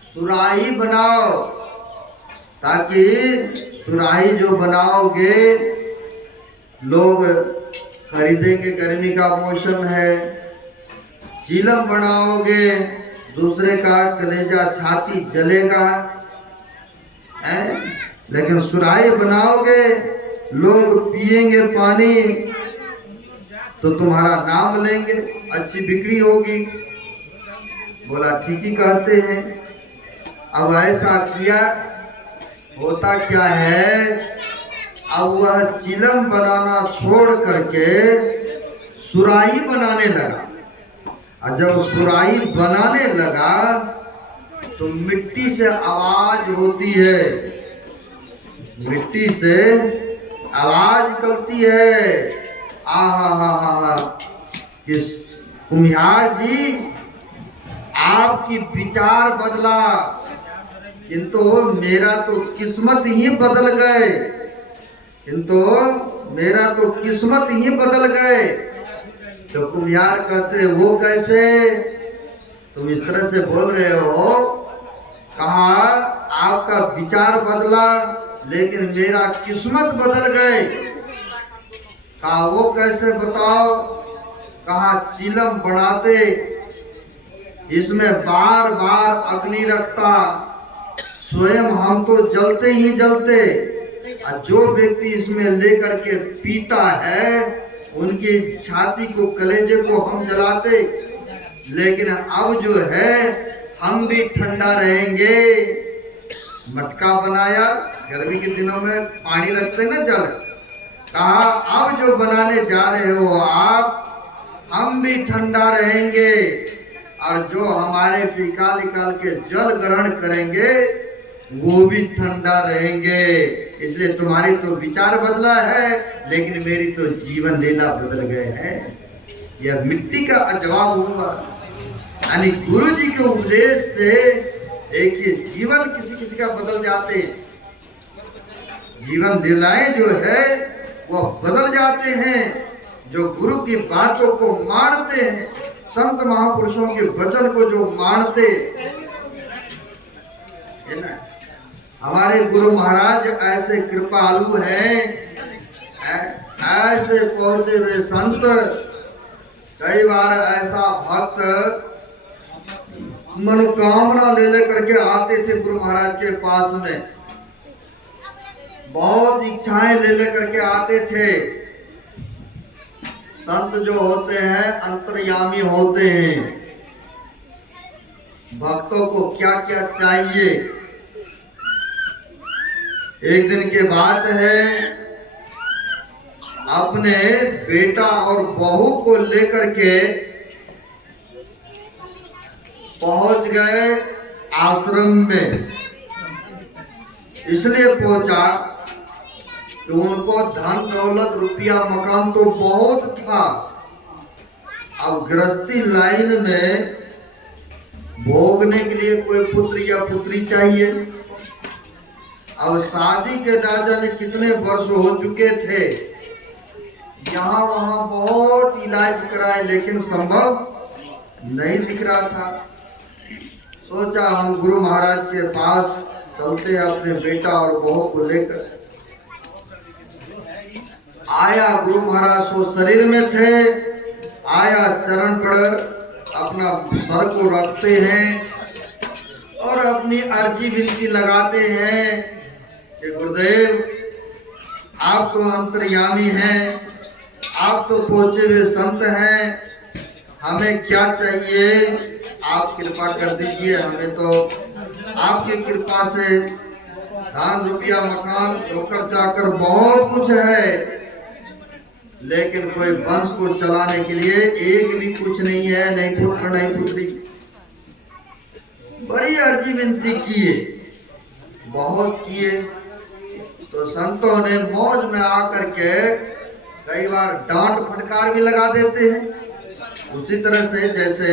सुराही बनाओ, ताकि सुराही जो बनाओगे लोग खरीदेंगे, गर्मी का मौसम है। चीलम बनाओगे दूसरे का कलेजा छाती जलेगा है, लेकिन सुराही बनाओगे लोग पिएंगे पानी तो तुम्हारा नाम लेंगे, अच्छी बिक्री होगी। बोला ठीक ही कहते हैं। अब ऐसा किया, होता क्या है, अब वह चिलम बनाना छोड़ करके सुराही बनाने लगा। और जब सुराही बनाने लगा तो मिट्टी से आवाज होती है, मिट्टी से आवाज निकलती है। आहा किस कुम्हार जी आपकी विचार बदला, किंतु मेरा तो किस्मत ही बदल गए, तो कुम्हार कहते वो कैसे, तुम इस तरह से बोल रहे हो। कहा आपका विचार बदला लेकिन मेरा किस्मत बदल गए। कहा वो कैसे बताओ। कहा चिलम बनाते, इसमें बार बार अग्नि रखता, स्वयं हम तो जलते ही जलते, और जो व्यक्ति इसमें लेकर के पीता है उनकी छाती को, कलेजे को हम जलाते। लेकिन अब जो है हम भी ठंडा रहेंगे। मटका बनाया, गर्मी के दिनों में पानी रखते ना जल। कहा अब जो बनाने जा रहे हो आप, हम भी ठंडा रहेंगे, और जो हमारे से निकाल के जल ग्रहण करेंगे वो भी ठंडा रहेंगे। इसलिए तुम्हारी तो विचार बदला है लेकिन मेरी तो जीवन लीला बदल गए हैं। यह मिट्टी का जवाब हुआ। यानी गुरु जी के उपदेश से देखिए जीवन किसी का बदल जाते, जीवन लीलाएं जो है वो बदल जाते हैं। जो गुरु की बातों को मानते हैं, संत महापुरुषों के वचन को जो मानते है ना, हमारे गुरु महाराज ऐसे कृपालु हैं, ऐसे पहुंचे हुए संत। कई बार ऐसा भक्त मनोकामना ले ले करके आते थे गुरु महाराज के पास में, बहुत इच्छाएं ले ले करके आते थे। संत जो होते हैं अंतर्यामी होते हैं, भक्तों को क्या क्या चाहिए। एक दिन की बात है, अपने बेटा और बहू को लेकर के पहुंच गए आश्रम में। इसलिए पहुंचा कि उनको धन दौलत रुपया मकान तो बहुत था, अब गृहस्थी लाइन में भोगने के लिए कोई पुत्र या पुत्री चाहिए। अब शादी के ना जाने कितने वर्ष हो चुके थे, यहाँ वहाँ बहुत इलाज कराए लेकिन संभव नहीं दिख रहा था। सोचा हम गुरु महाराज के पास चलते अपने बेटा और बहू को लेकर। आया गुरु महाराज सो शरीर में थे, आया चरण पर अपना सर को रखते हैं और अपनी अर्जी विनती लगाते हैं कि गुरुदेव आप तो अंतर्यामी हैं, आप तो पहुंचे हुए संत हैं, हमें क्या चाहिए आप कृपा कर दीजिए। हमें तो आपकी कृपा से धन रुपया मकान नौकर चाकर बहुत कुछ है, लेकिन कोई वंश को चलाने के लिए एक भी कुछ नहीं है, नहीं पुत्र नहीं पुत्री। बड़ी अर्जी विनती किए, बहुत किए, तो संतों ने मौज में आकर के कई बार डांट फटकार भी लगा देते हैं। उसी तरह से जैसे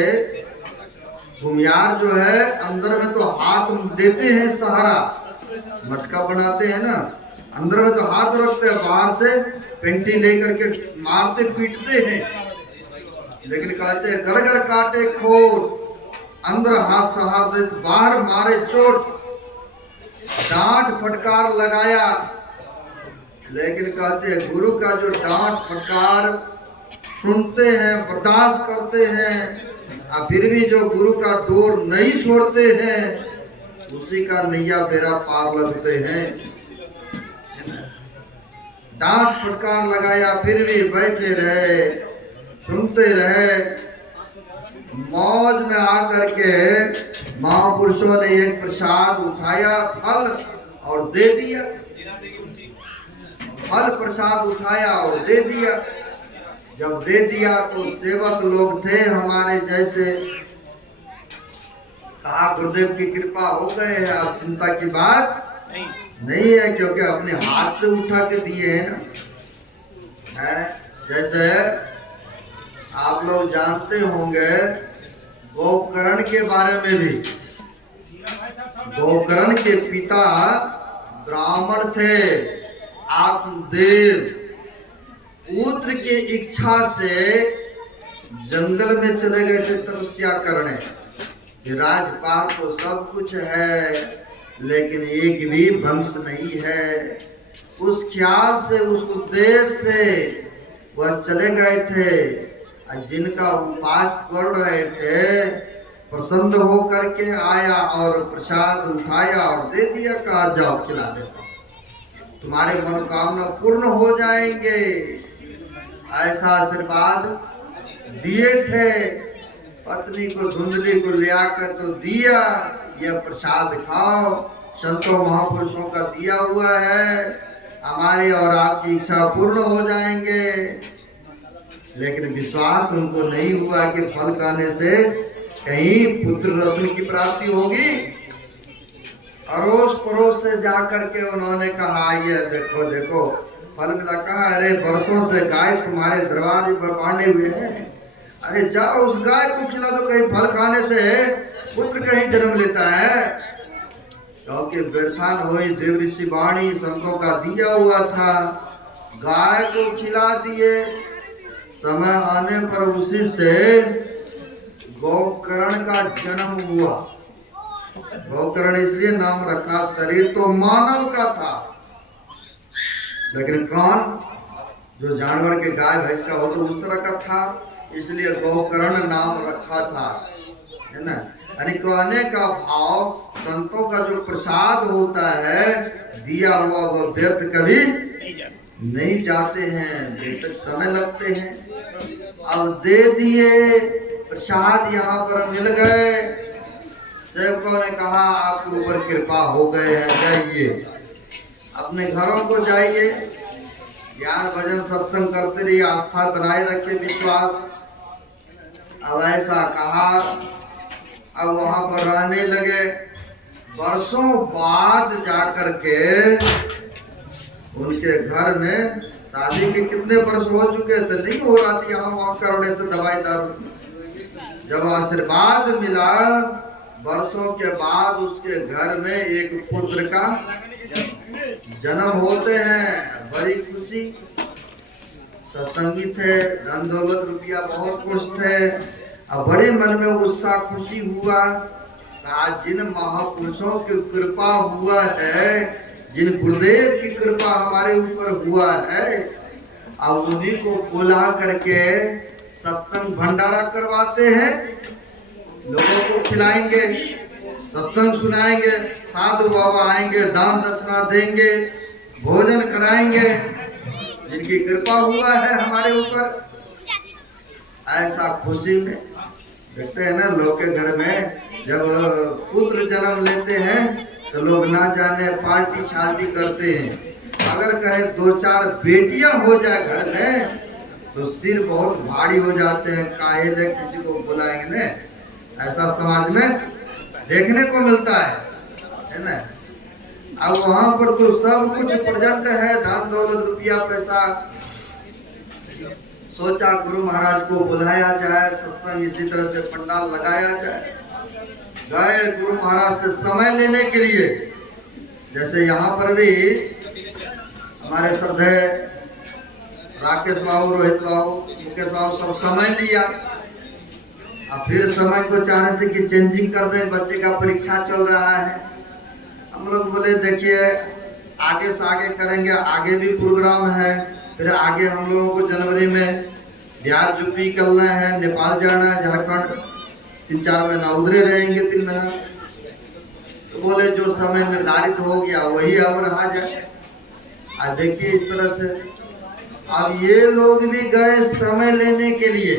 घुमियार जो है अंदर में तो हाथ देते हैं सहारा, मटका बनाते हैं ना, अंदर में तो हाथ रखते हैं, बाहर से पेंटी लेकर के मारते पीटते हैं, लेकिन कहते हैं घर घर काटे खोट, अंदर हाथ सहार दे बाहर मारे चोट। डांट फटकार लगाया, लेकिन कहते हैं गुरु का जो डांट फटकार सुनते हैं बर्दाश्त करते हैं, और फिर भी जो गुरु का डोर नहीं छोड़ते हैं उसी का नैया बेड़ा पार लगते हैं। डांट फटकार लगाया फिर भी बैठे रहे, सुनते रहे। मौज में आकर के महापुरुषों ने एक प्रसाद उठाया, फल और दे दिया, फल प्रसाद उठाया और दे दिया। जब दे दिया तो सेवक लोग थे हमारे जैसे, कहा गुरुदेव की कृपा हो गए है, अब चिंता की बात नहीं है, क्योंकि अपने हाथ से उठा के दिए हैं ना। है जैसे आप लोग जानते होंगे गोकर्ण के बारे में भी, गोकर्ण के पिता ब्राह्मण थे, आत्मदेव। पुत्र की इच्छा से जंगल में चले गए थे तपस्या करने। राजपाट तो सब कुछ है, लेकिन एक भी वंश नहीं है। उस ख्याल से, उस उद्देश्य से वह चले गए थे। जिनका उपास कर रहे थे प्रसन्न हो करके आया और प्रसाद उठाया और दे दिया, कहा जाओ खिला देता, तुम्हारे मनोकामना पूर्ण हो जाएंगे। ऐसा आशीर्वाद दिए थे। पत्नी को धुंधली को ले आकर तो दिया, यह प्रसाद खाओ, संतों महापुरुषों का दिया हुआ है, हमारी और आपकी इच्छा पूर्ण हो जाएंगे। लेकिन विश्वास उनको नहीं हुआ कि फल खाने से कहीं पुत्र रत्न की प्राप्ति होगी। अड़ोस पड़ोस से जाकर के उन्होंने कहा ये देखो देखो फल मिला। कहा अरे बरसों से गाय तुम्हारे दरबार पर बांधे हुए हैं, अरे जाओ उस गाय को खिला दो, कहीं फल खाने से पुत्र कहीं जन्म लेता है। क्योंकि व्यर्थान हुई देव ऋषि वाणी संतों का दिया हुआ था, गाय को खिला दिए। समय आने पर उसी से गोकर्ण का जन्म हुआ। गोकर्ण इसलिए नाम रखा, शरीर तो मानव का था लेकिन कान जो जानवर के गाय भैंस का हो तो उस तरह का था, इसलिए गोकर्ण नाम रखा था, है ना। यानी कहने का भाव, संतों का जो प्रसाद होता है दिया हुआ वो व्यर्थ कभी नहीं जाते। नहीं जाते हैं, बेशक समय लगते हैं। अब दे दिए प्रसाद, यहाँ पर मिल गए, सेवकों ने कहा आपके ऊपर कृपा हो गए हैं, जाइए अपने घरों को जाइए, ज्ञान भजन सत्संग करते रहिए, आस्था बनाए रखे, विश्वास। अब ऐसा कहा, अब वहां पर रहने लगे। वर्षों बाद जाकर के उनके घर में, शादी के कितने वर्ष हो चुके थे, नहीं हो रहा थी, यहाँ वहाँ कर रहे थे दवाई दारू। जब आशीर्वाद मिला, वर्षों के बाद उसके घर में एक पुत्र का जन्म होते हैं, बड़ी खुशी। सत्संगी थे, धन दौलत रुपया बहुत कुछ थे। अब बड़े मन में उत्साह खुशी हुआ। आज जिन महापुरुषों की कृपा हुआ है, जिन गुरुदेव की कृपा हमारे ऊपर हुआ है, अब उन्हीं को बुला करके सत्संग भंडारा करवाते हैं, लोगों को खिलाएंगे, सत्संग सुनाएंगे, साधु बाबा आएंगे, दान दक्षिणा देंगे, भोजन कराएंगे, जिनकी कृपा हुआ है हमारे ऊपर। ऐसा खुशी में देखते हैं ना, लोग के घर में जब पुत्र जन्म लेते हैं तो लोग ना जाने पार्टी शार्टी करते हैं। अगर कहे 2-4 बेटियां हो जाए घर में तो सिर बहुत भारी हो जाते हैं, काहे ले किसी को बुलाएंगे ने, ऐसा समाज में देखने को मिलता है ना। अब वहां पर तो सब कुछ प्रेजेंट है, धन दौलत रुपया पैसा। सोचा गुरु महाराज को बुलाया जाए, सत्संग इसी तरह से पंडाल लगाया जाए। गए गुरु महाराज से समय लेने के लिए, जैसे यहाँ पर भी हमारे श्रद्धेय राकेश बाबू, रोहित बाबू, मुकेश बाबू सब समय लिया। अब फिर समय को चाह रहे थे कि चेंजिंग कर दें, बच्चे का परीक्षा चल रहा है। हम लोग बोले देखिए आगे से आगे करेंगे, आगे भी प्रोग्राम है, फिर आगे हम लोगों को जनवरी में बिहार यूपी करना है, नेपाल जाना है, झारखंड 3-4 महीना उधरे रहेंगे, 3 महीना। तो बोले जो समय निर्धारित हो गया वही अब रहा जाए। आज देखिए इस तरह से अब ये लोग भी गए समय लेने के लिए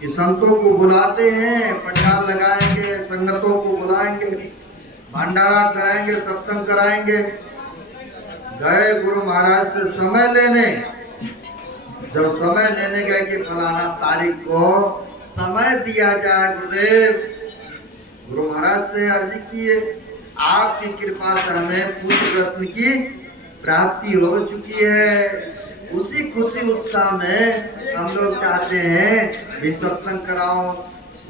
कि संतों को बुलाते हैं, पंडाल लगाएंगे, संगतों को बुलाएंगे, भंडारा कराएंगे, सत्संग कराएंगे। गए गुरु महाराज से समय लेने। जब समय लेने गए कि फलाना तारीख को समय दिया जाए गुरुदेव, गुरु महाराज से अर्जी किए, आपकी कृपा से हमें पुत्र रत्न की प्राप्ति हो चुकी है। उसी खुशी उत्साह में हम लोग चाहते हैं भी सत्संग कराओ,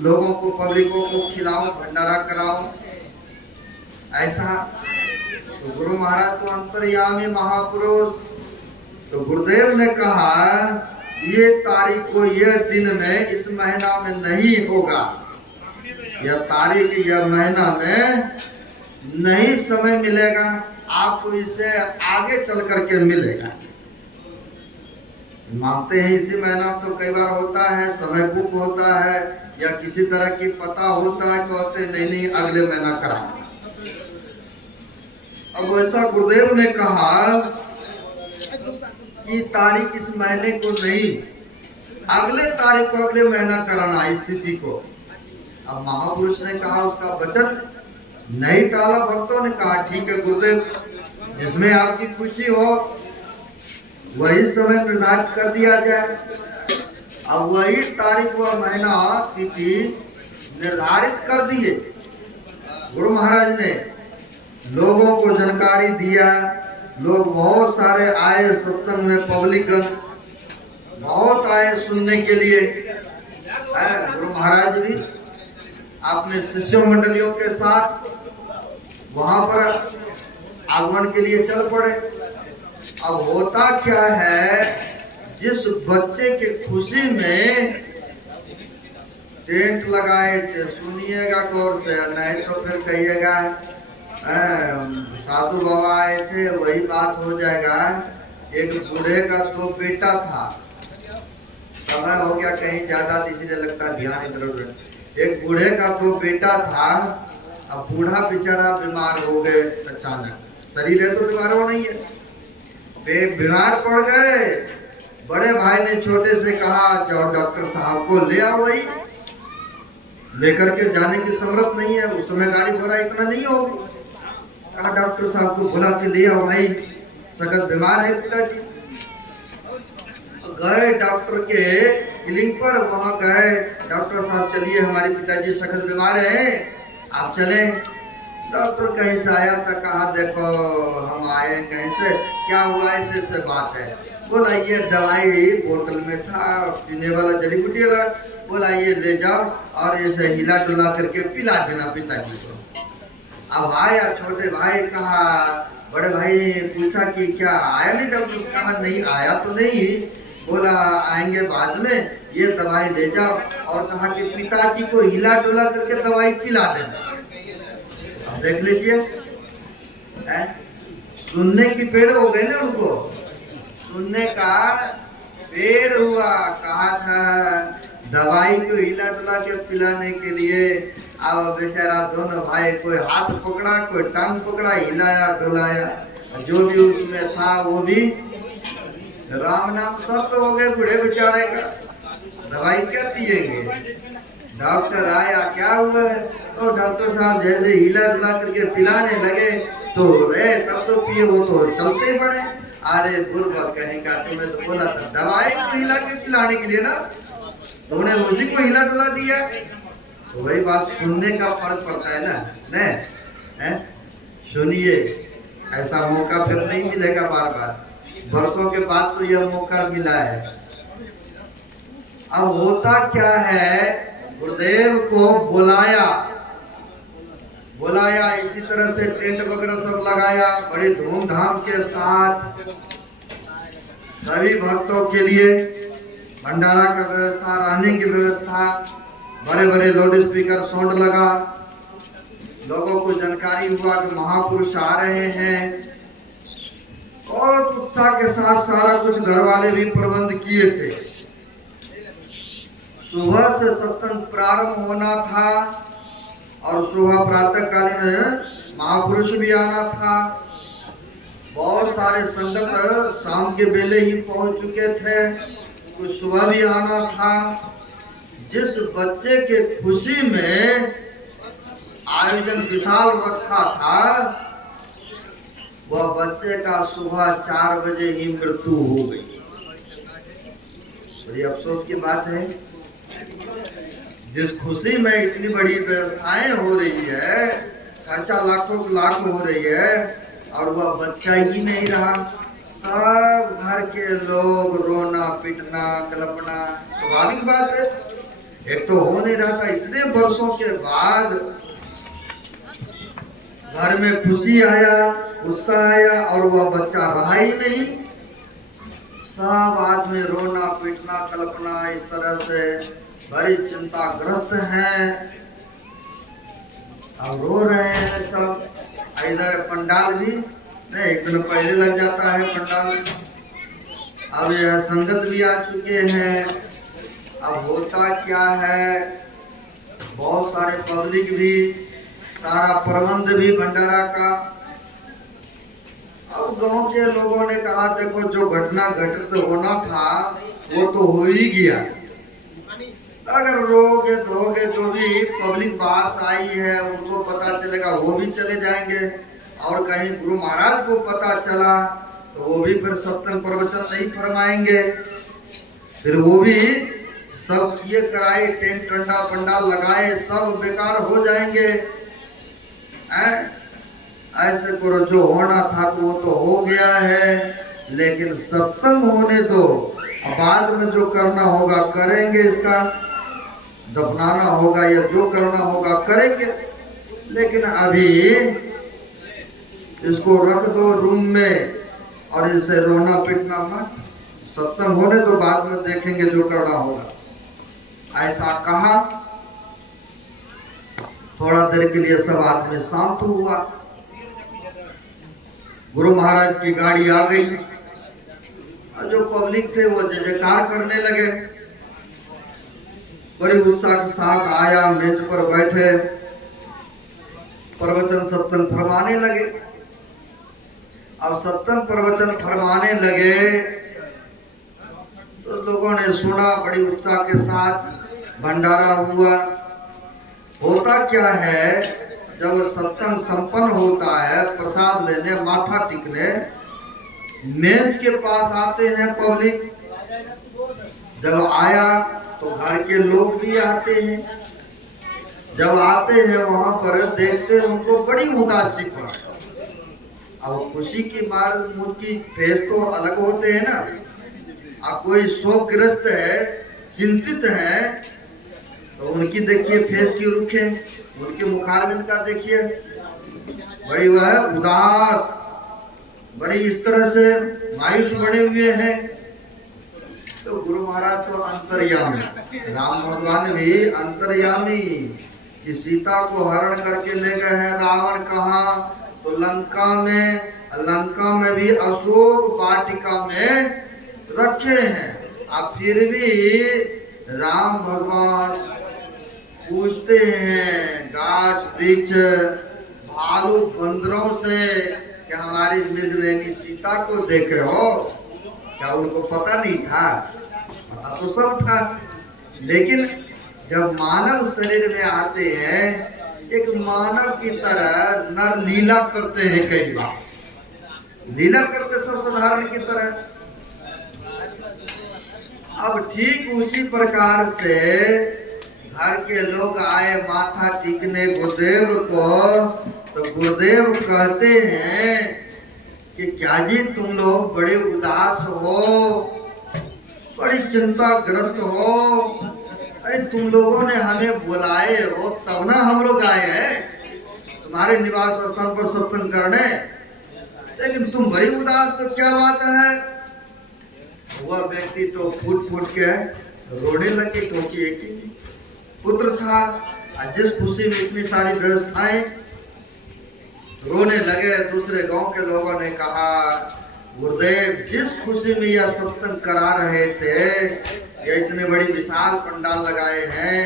लोगों को, पब्लिकों को खिलाओ, भंडारा कराओ। ऐसा तो गुरु महाराज तो अंतर्यामी महापुरुष, तो गुरुदेव ने कहा ये तारीख को, यह दिन में, इस महीना में नहीं होगा, यह तारीख यह महीना में नहीं समय मिलेगा, आपको इसे आगे चल करके मिलेगा। मानते हैं इसी महीना तो कई बार होता है, समय बुक होता है या किसी तरह की पता होता है, कहते नहीं नहीं अगले महीना कराएंगे। अब ऐसा गुरुदेव ने कहा कि तारीख इस महीने को नहीं, अगले तारीख को, अगले महीना कराना स्थिति को। अब महापुरुष ने कहा, उसका वचन नहीं टाला। भक्तों ने कहा ठीक है गुरुदेव, जिसमें आपकी खुशी हो वही समय निर्धारित कर दिया जाए। अब वही तारीख व महीना तिथि निर्धारित कर दिए गुरु महाराज ने, लोगों को जानकारी दिया। लोग बहुत सारे आए सत्संग में, पब्लिक बहुत आए सुनने के लिए। गुरु महाराज भी अपने शिष्यों मंडलियों के साथ वहां पर आगमन के लिए चल पड़े। अब होता क्या है, जिस बच्चे के खुशी में टेंट लगाए थे, सुनिएगा गौर से, नहीं तो फिर कहिएगा साधु बाबा आए थे, वही बात हो जाएगा। एक बूढ़े का 2 बेटा था, समय हो गया कहीं ज्यादा, इसलिए लगता ध्यान इधर उधर। एक बूढ़े का तो बेटा था, अब बूढ़ा बेचारा बीमार हो गए अचानक, शरीर है तो बीमार हो नहीं है, वे बीमार पड़ गए। बड़े भाई ने छोटे से कहा जाओ डॉक्टर साहब को ले आओ, वही लेकर के जाने की समर्थ नहीं है, उस समय गाड़ी घोड़ा इतना नहीं होगी। कहा डॉक्टर साहब को बुला के ले आओ भाई, सख्त बीमार है पिताजी। गए डॉक्टर के क्लिनिक पर, वहां गए, डॉक्टर साहब चलिए हमारे पिताजी सख्त बीमार हैं, आप चलें। डॉक्टर कहीं से आया था, कहा देखो हम आए कहीं से, क्या हुआ, ऐसे बात है। बोला ये दवाई बोतल में था, पीने वाला जड़ी बूटी वाला, बोला ये ले जाओ और ऐसे हिला डुला करके पिला देना पिताजी को। अब आया छोटे भाई, कहा बड़े भाई ने पूछा कि क्या आया नहीं डॉक्टर, कहा नहीं आया तो नहीं, बोला आएंगे बाद में, ये दवाई ले जाओ, और कहा कि पिताजी को हिला डुला करके दवाई पिला देना। अब देख लीजिए, सुनने की पेड़ हो गए ना, उनको सुनने का पेड़ हुआ। कहा था दवाई को हिला डुला के पिलाने के लिए, अब बेचारा दोनों भाई कोई हाथ पकड़ा कोई टांग पकड़ा, हिलाया डुलाया, जो भी उसमें था वो भी राम नाम सत्य हो गए बूढ़े बेचारे का। दवाई क्या पिएंगे। डॉक्टर आया, क्या हुआ है, तो डॉक्टर साहब जैसे हिला डुला करके पिलाने लगे तो रे तब तो पिए, वो तो चलते पड़े। अरे बुर्बक कहेगा, तुम्हें तो बोला था दवाई को हिला के पिलाने के लिए ना, तुमने उसी को हिला डुला दिया। तो वही बात, सुनने का फर्क पड़ता है ना। सुनिए, ऐसा मौका फिर नहीं मिलेगा बार बार, वर्षों के बाद तो यह मौका मिला है। अब होता क्या है, गुरुदेव को बुलाया, इसी तरह से टेंट वगैरह सब लगाया, बड़े धूमधाम के साथ सभी भक्तों के लिए भंडारा का व्यवस्था, रहने की व्यवस्था, बड़े बड़े लाउड स्पीकर साउंड लगा, लोगों को जानकारी हुआ कि महापुरुष आ रहे हैं, और उत्साह के साथ सारा कुछ घर वाले भी प्रबंध किए थे। सुबह से सत्संग प्रारंभ होना था और सुबह प्रातः कालीन महापुरुष भी आना था। बहुत सारे संगत शाम के बेले ही पहुंच चुके थे, कुछ सुबह भी आना था। जिस बच्चे के खुशी में आयोजन विशाल रखा था, वह बच्चे का सुबह 4 बजे ही मृत्यु हो गई। बड़ी अफसोस की बात है, जिस खुशी में इतनी बड़ी व्यवस्थाएं हो रही है, खर्चा लाखों लाख हो रही है, और वह बच्चा ही नहीं रहा। सब घर के लोग रोना पिटना कल्पना स्वाभाविक बात है। एक तो हो नहीं रहा था, इतने वर्षों के बाद घर में खुशी आया, उत्साह आया, और वह बच्चा रहा ही नहीं। सब आदमी रोना पीटना कल्पना इस तरह से बड़ी चिंताग्रस्त हैं, अब रो रहे हैं सब। इधर पंडाल भी नहीं, एक दिन पहले लग जाता है पंडाल। अब यह संगत भी आ चुके हैं। अब होता क्या है, बहुत सारे पब्लिक भी, सारा प्रबंध भी भंडारा का। अब गांव के लोगों ने कहा देखो जो घटना घटित होना था वो तो हो ही गया, अगर रोगे धोगे जो भी पब्लिक बाहर से आई है उनको पता चलेगा वो भी चले जाएंगे, और कहीं गुरु महाराज को पता चला तो वो भी फिर सत्संग प्रवचन नहीं फरमाएंगे, फिर वो भी सब किए कराए टेंट टंडा पंडाल लगाए सब बेकार हो जाएंगे। ऐसे करो, जो होना था तो वो तो हो गया है, लेकिन सत्संग होने दो, बाद में जो करना होगा करेंगे, इसका दफनाना होगा या जो करना होगा करेंगे, लेकिन अभी इसको रख दो रूम में और इसे रोना पिटना मत, सत्संग होने दो, बाद में देखेंगे जो करना होगा। ऐसा कहा। थोड़ा देर के लिए सब आदमी शांत हुआ। गुरु महाराज की गाड़ी आ गई और जो पब्लिक थे वो जय जयकार करने लगे। बड़ी उत्साह के साथ आया, मेज पर बैठे, प्रवचन सत्संग फरमाने लगे। अब सत्संग प्रवचन फरमाने लगे तो लोगों ने सुना, बड़ी उत्साह के साथ भंडारा हुआ। होता क्या है, जब सत्संग संपन्न होता है, प्रसाद लेने, माथा टिकने मेज के पास आते हैं पब्लिक। जब आया तो घर के लोग भी आते हैं। जब आते हैं वहां पर देखते हैं उनको बड़ी उदासी पर। अब खुशी की मार मुंह की फेस तो अलग होते हैं ना। अब कोई शोकग्रस्त है, चिंतित है, तो उनकी देखिए फेस की रुखे, उनके मुखारविंद का देखिए बड़ी वह उदास, बड़ी इस तरह से मायूस बने हुए हैं। तो गुरु महाराज तो अंतर्यामी, राम भगवान भी अंतर्यामी, कि सीता को हरण करके ले गए हैं रावण कहाँ, तो लंका में, लंका में भी अशोक वाटिका में रखे हैं। अब फिर भी राम भगवान पूछते हैं गाछ वृक्ष भालू बंदरों से कि हमारी मृगनयनी सीता को देखे हो क्या? उनको पता नहीं था? पता तो सब था, लेकिन जब मानव शरीर में आते हैं, एक मानव की तरह नर लीला करते हैं। कई बार लीला करते सब साधारण की तरह। अब ठीक उसी प्रकार से घर के लोग आए माथा टिकने गुरुदेव को, तो गुरुदेव कहते हैं कि क्या जी तुम लोग बड़े उदास हो, बड़ी चिंताग्रस्त हो। अरे तुम लोगों ने हमें बुलाए हो तब ना हम लोग आए हैं तुम्हारे निवास स्थान पर सत्संग करने, लेकिन तुम बड़ी उदास, तो क्या बात है? वह व्यक्ति तो फूट फूट के रोने लगे, क्योंकि एक ही पुत्र था, जिस खुशी में इतनी सारी व्यवस्थाएं, रोने लगे। दूसरे गांव के लोगों ने कहा गुरुदेव जिस खुशी में यह सत्संग करा रहे थे, ये इतने बड़ी विशाल पंडाल लगाए हैं,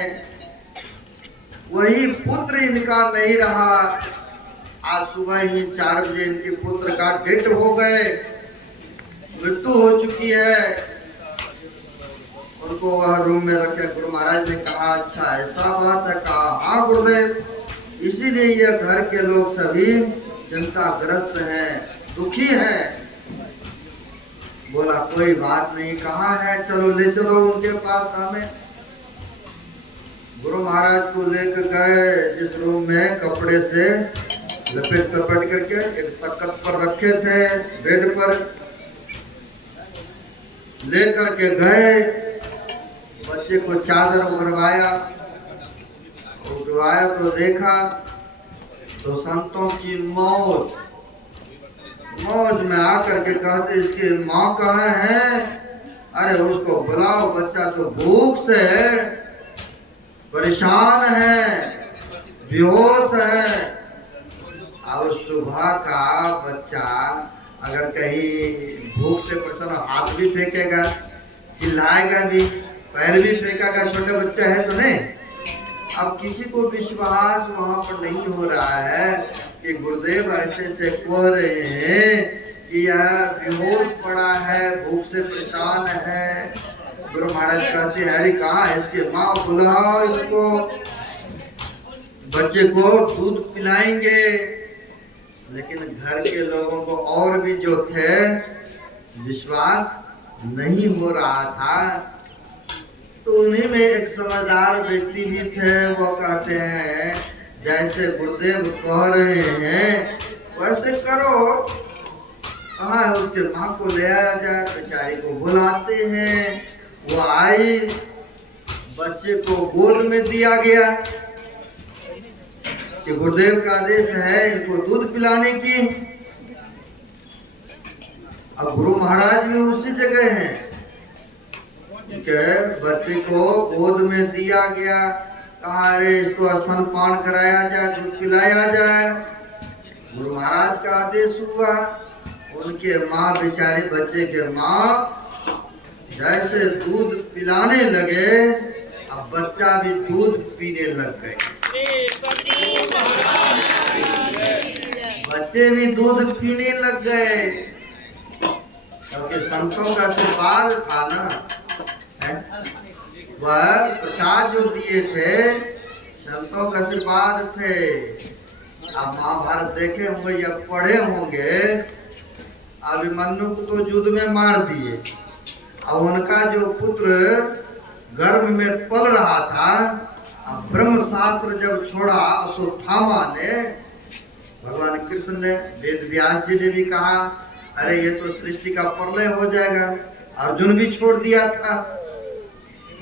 वही पुत्र इनका नहीं रहा। आज सुबह ही 4 बजे इनके पुत्र का डेथ हो गए, मृत्यु हो चुकी है। उनको वह रूम में रखे। गुरु महाराज ने कहा अच्छा ऐसा बात है? कहा हाँ गुरुदेव, इसीलिए यह घर के लोग सभी चिंताग्रस्त हैं, दुखी हैं। बोला कोई बात नहीं, कहाँ है, चलो ले चलो उनके पास हमें। गुरु महाराज को लेकर गए, जिस रूम में कपड़े से लपेट सपेट करके एक तख्त पर रखे थे, बेड पर ले करके गए। बच्चे को चादर उगरवाया, उगरवाया तो देखा तो संतों की मौज में आकर के कहते इसकी माँ कहाँ है? अरे उसको बुलाओ, बच्चा तो भूख से परेशान है, बेहोश है। और सुबह का बच्चा अगर कहीं भूख से परेशान, हाथ भी फेंकेगा, चिल्लाएगा भी, पैर भी फेंकेगा, छोटे बच्चा है तो नहीं। अब किसी को विश्वास वहां पर नहीं हो रहा है कि गुरुदेव ऐसे से कह रहे हैं कि यह बेहोश पड़ा है, भूख से परेशान है। गुरु महाराज कहते हैं अरे कहाँ है इसके माँ, बुलाओ इनको, बच्चे को दूध पिलाएंगे। लेकिन घर के लोगों को और भी जो थे विश्वास नहीं हो रहा था। तो उन्हीं में एक समझदार व्यक्ति भी थे, वो कहते हैं जैसे गुरुदेव कह रहे हैं वैसे करो। कहाँ है उसके माँ को ले आया जाए। बेचारी को बुलाते हैं, वो आई, बच्चे को गोद में दिया गया कि गुरुदेव का आदेश है इनको दूध पिलाने की। अब गुरु महाराज भी उसी जगह हैं के बच्चे को गोद में दिया गया। कहा रे इसको स्तनपान कराया जाए, दूध पिलाया जाए। गुरु महाराज का आदेश हुआ। उनके माँ बेचारे बच्चे के माँ जैसे दूध पिलाने लगे, अब बच्चा भी दूध पीने लग गए। श्री सद्गुरु महाराज बच्चे भी दूध पीने लग गए, क्योंकि संतों का आशीर्वाद था ना, है? वह प्रसाद जो दिए थे संतों का आशीर्वाद थे। आप महाभारत देखे होंगे या पढ़े होंगे, अभिमन्यु को तो युद्ध में मार दिए, और उनका जो पुत्र गर्भ में पल रहा था, अब ब्रह्म शास्त्र जब छोड़ा अश्वत्थामा ने, भगवान कृष्ण ने, वेद व्यास जी ने भी कहा अरे ये तो सृष्टि का प्रलय हो जाएगा। अर्जुन भी छोड़ दिया था,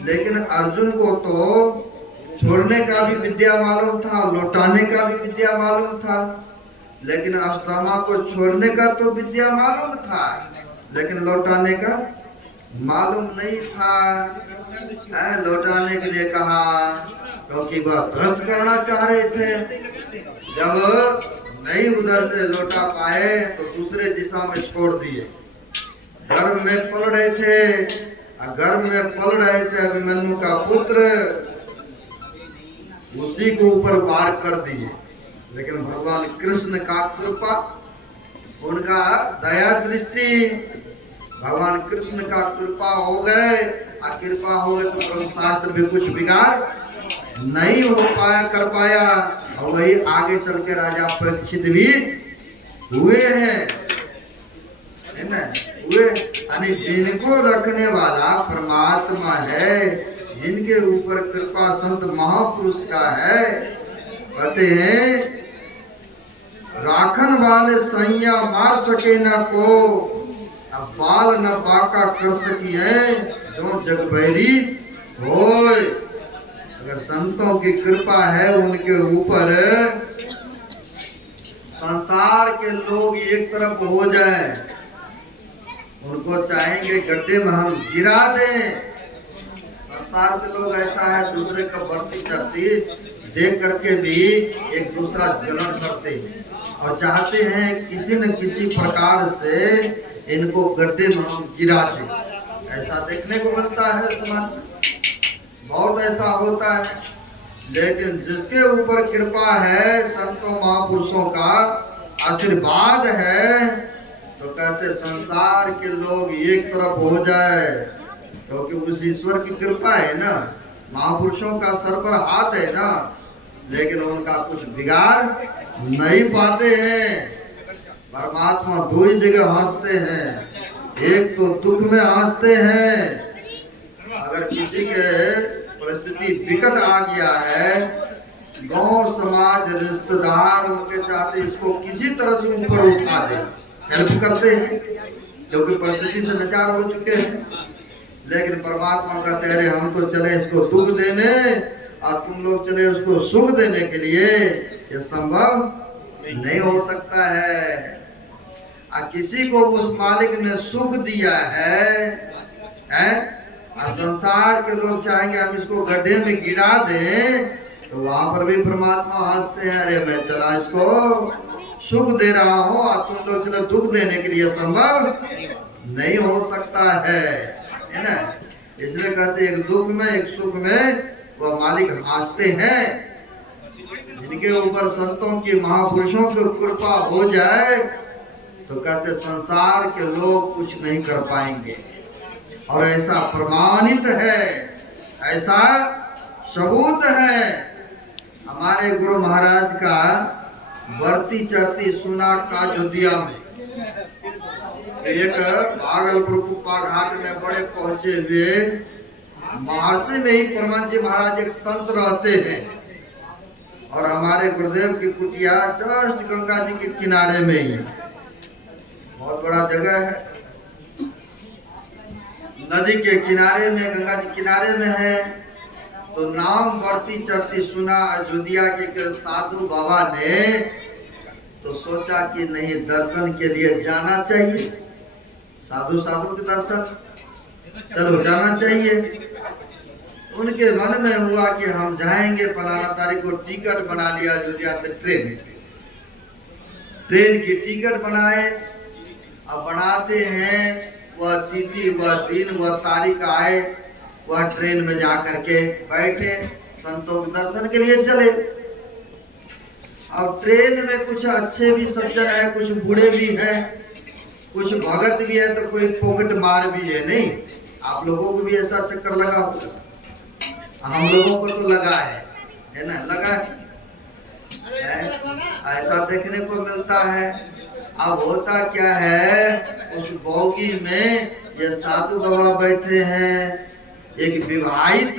लेकिन अर्जुन को तो छोड़ने का भी विद्या मालूम था, लौटाने का भी विद्या मालूम था, लेकिन अश्वत्थामा को छोड़ने का तो विद्या मालूम था, लेकिन लौटाने का मालूम नहीं था। लौटाने के लिए कहा, क्योंकि वह ध्वस्त करना चाह रहे थे। जब नहीं उधर से लौटा पाए तो दूसरे दिशा में छोड़ दिए। गर्भ में पल रहे थे, गर्भ में पल रहे थे अभिमन्यु का पुत्र, उसी को ऊपर वार कर दिए। लेकिन भगवान कृष्ण का कृपा, उनका दया दृष्टि, भगवान कृष्ण का कृपा हो गए। कृपा हो गए तो ब्रह्म शास्त्र भी कुछ बिगाड़ नहीं हो पाया, कर पाया, और वही आगे चल के राजा परीक्षित भी हुए हैं, है ना? हुए, यानी जिनको रखने वाला परमात्मा है, जिनके ऊपर कृपा संत महापुरुष का है, कहते हैं राखन वाले सैया मार सके न को, अब बाल न बाका कर सकिए जो जगबैरी होय। अगर संतों की कृपा है उनके ऊपर, संसार के लोग एक तरफ हो जाए, उनको चाहेंगे गड्ढे में हम गिरा दें। संसार के लोग ऐसा है, दूसरे का बढ़ती चढ़ती देख करके भी एक दूसरा जलन करते हैं और चाहते हैं किसी न किसी प्रकार से इनको गड्ढे में हम गिरा दें। ऐसा देखने को मिलता है समाज में, बहुत ऐसा होता है। लेकिन जिसके ऊपर कृपा है, संतों महापुरुषों का आशीर्वाद है, तो कहते संसार के लोग एक तरफ हो जाए, क्योंकि उस ईश्वर की कृपा है ना, महापुरुषों का सर पर हाथ है ना, लेकिन उनका कुछ बिगाड़ नहीं पाते हैं। परमात्मा दो ही जगह हंसते हैं, एक तो दुख में हंसते हैं, अगर किसी के परिस्थिति विकट आ गया है, गांव समाज रिश्तेदार उनके चाहते इसको किसी तरह से ऊपर उठा दे, हेल्प करते हैं, क्योंकि परिस्थिति से लाचार हो चुके हैं। लेकिन परमात्मा कहते हैं अरे हम तो चले इसको दुख देने और तुम लोग चले उसको सुख देने के लिए, ये संभव नहीं हो सकता है। किसी को उस मालिक ने सुख दिया है, और संसार के लोग चाहेंगे हम इसको गड्ढे में गिरा दें, तो वहां पर भी परमात्मा हंसते हैं, अरे मैं चला इसको सुख दे रहा हूँ और तुम लोग चलो दुख देने के लिए, संभव नहीं हो सकता है ना। इसलिए कहते एक दुख में एक सुख में वह मालिक हंसते हैं। जिनके ऊपर संतों की महापुरुषों की कृपा हो जाए, तो कहते संसार के लोग कुछ नहीं कर पाएंगे। और ऐसा प्रमाणित है, ऐसा सबूत है। हमारे गुरु महाराज का बढ़ती चढ़ती सुना काजोदिया में, एक भागलपुर कुप्पा घाट में बड़े पहुंचे हुए महर्षि में ही परमान जी महाराज एक संत रहते हैं, और हमारे गुरुदेव की कुटिया जस्ट गंगा जी के किनारे में ही, बहुत बड़ा जगह है, नदी के किनारे में, गंगा जी किनारे में है। तो नाम बढ़ती चढ़ती सुना अयोध्या के साधु बाबा ने, तो सोचा कि नहीं दर्शन के लिए जाना चाहिए, साधु के दर्शन चलो जाना चाहिए। उनके मन में हुआ कि हम जाएंगे, फलाना तारीख को टिकट बना लिया अयोध्या से, ट्रेन की टिकट बनाए। अब बनाते हैं, वह तिथि वह दिन वह तारीख आए, वह ट्रेन में जा करके बैठे, संतों के दर्शन के लिए चले। अब ट्रेन में कुछ अच्छे भी सज्जन है, कुछ बूढ़े भी हैं, कुछ भगत भी है, तो कोई पॉकेट मार भी है। नहीं, आप लोगों को भी ऐसा चक्कर लगा होगा, हम लोगों को तो लगा है ना, लगा है? ऐसा देखने को मिलता है। अब होता क्या है, उस बोगी में ये साधु बाबा बैठे हैं, एक विवाहित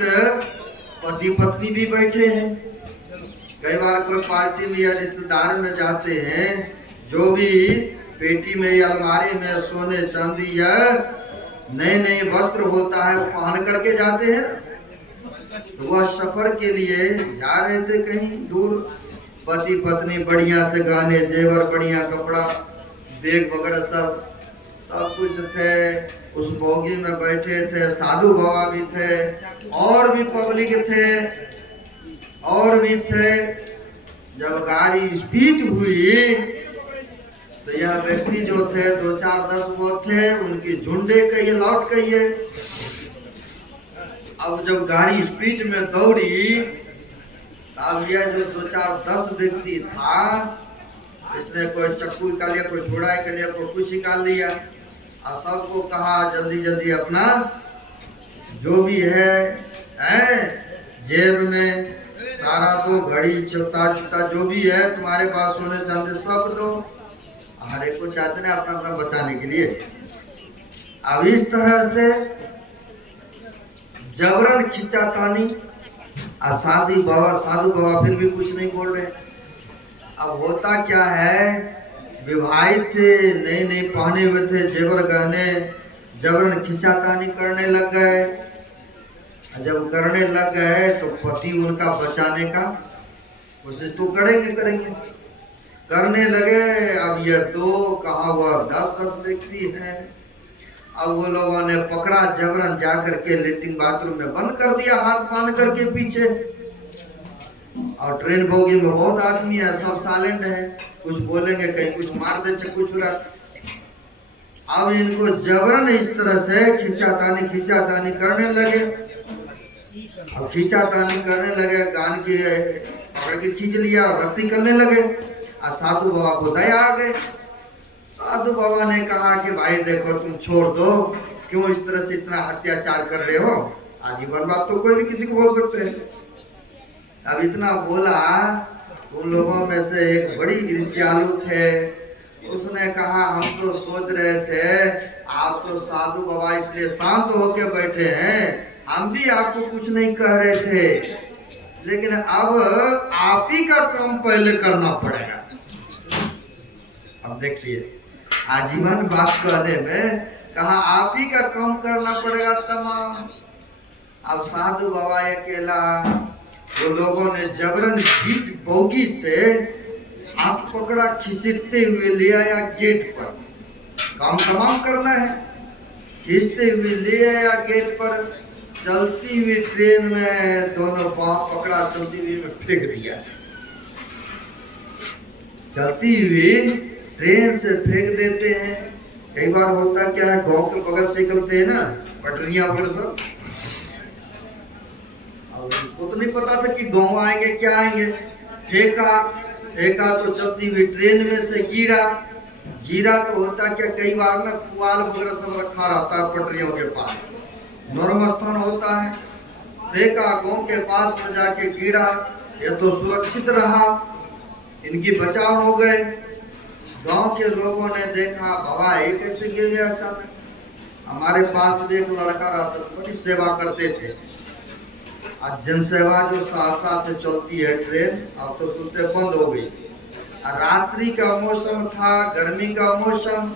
पति पत्नी भी बैठे हैं। कई बार कोई पार्टी में या रिश्तेदार में जाते हैं, जो भी पेटी में या अलमारी में सोने चांदी या नए नए वस्त्र होता है पहन करके जाते हैं ना, तो वह सफर के लिए जा रहे थे कहीं दूर, पति पत्नी बढ़िया से गहने जेवर, बढ़िया कपड़ा, बैग वगैरह सब कुछ थे। उस बोगी में बैठे थे, साधु बाबा भी थे और भी पब्लिक थे और भी थे। जब गाड़ी स्पीड हुई तो यह व्यक्ति जो थे 2 4 10 वो थे, उनकी झुंडे कहिए लौट कहिए। अब जब गाड़ी स्पीड में दौड़ी, अब यह जो 2 4 10 व्यक्ति था, इसने कोई चक्कू निकाल लिया, कोई छुड़ा निकाल लिया, कोई कुछ निकाल लिया, और सबको कहा जल्दी जल्दी अपना जो भी है जेब में सारा दो, घड़ी जूता जो भी है तुम्हारे पास सोने चांदी सब दो। हर एक को चाहते हैं अपना अपना बचाने के लिए। अब इस तरह से जबरन खिंचातानी, साधु बाबा फिर भी कुछ नहीं बोल रहे। अब होता क्या है, विवाहित थे, नए नए पहने हुए थे जेवर गहने, जबरन खिंचातानी करने लग गए। जब करने लग गए तो पति उनका बचाने का कोशिश तो करेंगे, करने लगे। अब यह 2 कहाँ हुआ 10 व्यक्ति हैं। अब वो लोगों ने पकड़ा, जबरन जाकर के लेटरिन बाथरूम में बंद कर दिया, हाथ बांध करके पीछे। और ट्रेन बोगी में बहुत आदमी है, सब साइलेंट है, कुछ बोलेंगे कहीं कुछ मार दे चक्कू छुरा। अब इनको जबरन इस तरह से खिंचातानी करने लगे। अब खिंचातानी करने लगे, गान की पकड़ के खींच लिया और रत्ती करने लगे। और साधु बाबा को दया आ गए। साधु बाबा ने कहा कि भाई देखो तुम छोड़ दो, क्यों इस तरह से इतना अत्याचार कर रहे हो, आजीवन बात तो कोई भी किसी को बोल सकते हैं। अब इतना बोला, उन लोगों में से एक बड़ी ईर्ष्यालु थे, उसने कहा हम तो सोच रहे थे आप तो साधु बाबा इसलिए शांत होके बैठे हैं, हम भी आपको कुछ नहीं कह रहे थे, लेकिन अब आप ही का काम पहले करना पड़ेगा। अब देखिए, आजीवन बात कहने में कहा आप ही का काम करना पड़ेगा तमाम। अब साधु बाबा अकेला, वो लोगों ने जबरन बीच बोगी से हाथ पकड़ा, खींचते हुए ले आया गेट पर। काम तमाम करना है, खींचते हुए ले आया गेट पर। चलती हुई ट्रेन में दोनों पांव पकड़ा, चलती हुई में फेंक दिया। चलती हुई ट्रेन से फेंक देते हैं। कई बार होता क्या है, गांव के बगल से निकलते हैं ना पटरियां वगैरह सब, और उसको तो नहीं पता था कि गांव आएंगे क्या आएंगे। फेंका तो चलती हुई ट्रेन में से गिरा तो होता क्या, कई बार ना पुआल वगैरह सब रखा रहता है पटरियों के पास, नरम स्थान होता है। फेंका, गांव के पास में जाके गिरा, ये तो सुरक्षित रहा, इनकी बचाव हो गए। गांव के लोगों ने देखा बाबा ये कैसे गिर गया अचानक। हमारे पास भी एक लड़का रहता था, बड़ी सेवा करते थे। आज जनसेवा जो सहरसा से चलती है ट्रेन, अब तो सुनते बंद हो गई। रात्रि का मौसम था, गर्मी का मौसम,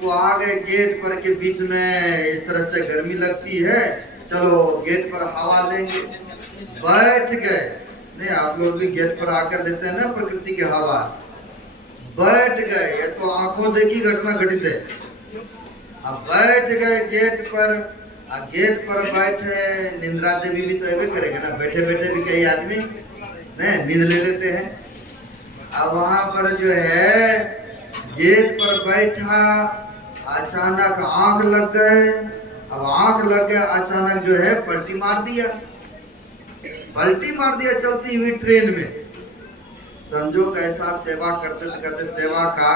वो आ गए गेट पर के बीच में। इस तरह से गर्मी लगती है, चलो गेट पर हवा लेंगे, बैठ गए। नहीं, आप लोग भी गेट पर आकर लेते हैं ना प्रकृति की हवा, बैठ गए। ये तो आंखों देखी घटना घटित है। अब बैठ गए गेट पर, गेट पर बैठे। निंद्रा देवी भी तो ऐसे करेंगे ना, बैठे बैठे भी कई आदमी नहीं नींद ले लेते हैं। अब वहां पर जो है गेट पर बैठा, अचानक आंख लग गए अब आंख लग गया, अचानक जो है पलटी मार दिया चलती हुई ट्रेन में। संजोग ऐसा सेवा करते थे, कहते सेवा का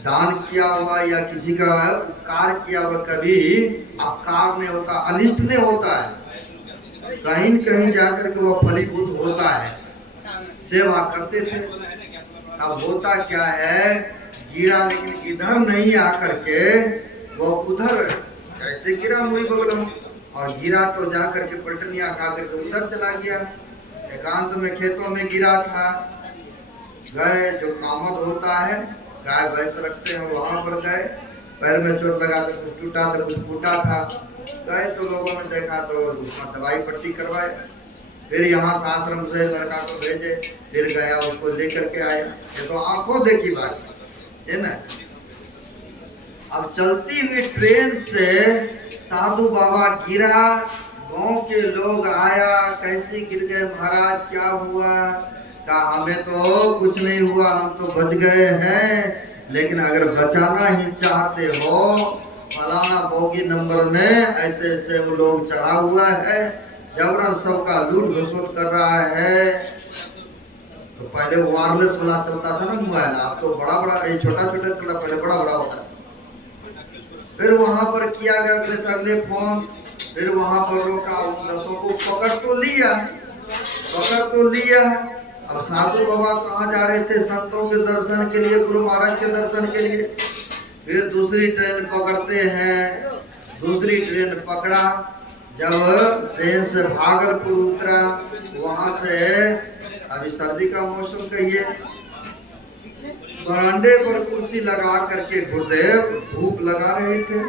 दान किया हुआ या किसी का उपकार किया हुआ कभी अपकार नहीं होता, अनिष्ट नहीं होता है, कहीं न कहीं जाकर के वह फलीभूत होता है। सेवा करते थे। अब होता क्या है, गिरा लेकिन इधर नहीं आकर के वो उधर कैसे गिरा मुड़ी बगलों, और गिरा तो जा करके पलटनिया खा करके उधर चला गया। एकांत में खेतों में गिरा था, गए जो कामद होता है, गाय भैंस रखते हैं, वहां पर गए, पैर में चोट लगा तो कुछ टूटा था कुछ फूटा था। गए तो लोगों ने देखा तो उसका दवाई पट्टी करवाए, फिर यहाँ से आश्रम से लड़का को भेजे, फिर गया उसको लेकर के आया। ये तो आंखों देखी बात है ना। अब चलती हुई ट्रेन से साधु बाबा गिरा, गांव के लोग आया, कैसे गिर गए महाराज, क्या हुआ? कहा हमें तो कुछ नहीं हुआ, हम तो बच गए हैं, लेकिन अगर बचाना ही चाहते हो, फलाना बोगी नंबर में ऐसे ऐसे वो लोग चढ़ा हुआ है, जबरन सबका लूट घसोट कर रहा है। तो पहले वायरलेस वाला चलता था ना मोबाइल, अब तो बड़ा बड़ा, ये छोटा छोटा चला, पहले बड़ा बड़ा होता था। फिर वहां पर किया गया अगले से अगले फोन, फिर वहां पर रोका, उन 10 को पकड़ तो लिया। अब साधु बाबा कहाँ जा रहे थे? संतों के दर्शन के लिए, गुरु महाराज के दर्शन के लिए। फिर दूसरी ट्रेन पकड़ते हैं, दूसरी ट्रेन पकड़ा, जब ट्रेन से भागलपुर उतरा, वहां से अभी सर्दी का मौसम कहिए, बरांडे पर कुर्सी लगा करके गुरुदेव धूप लगा रहे थे,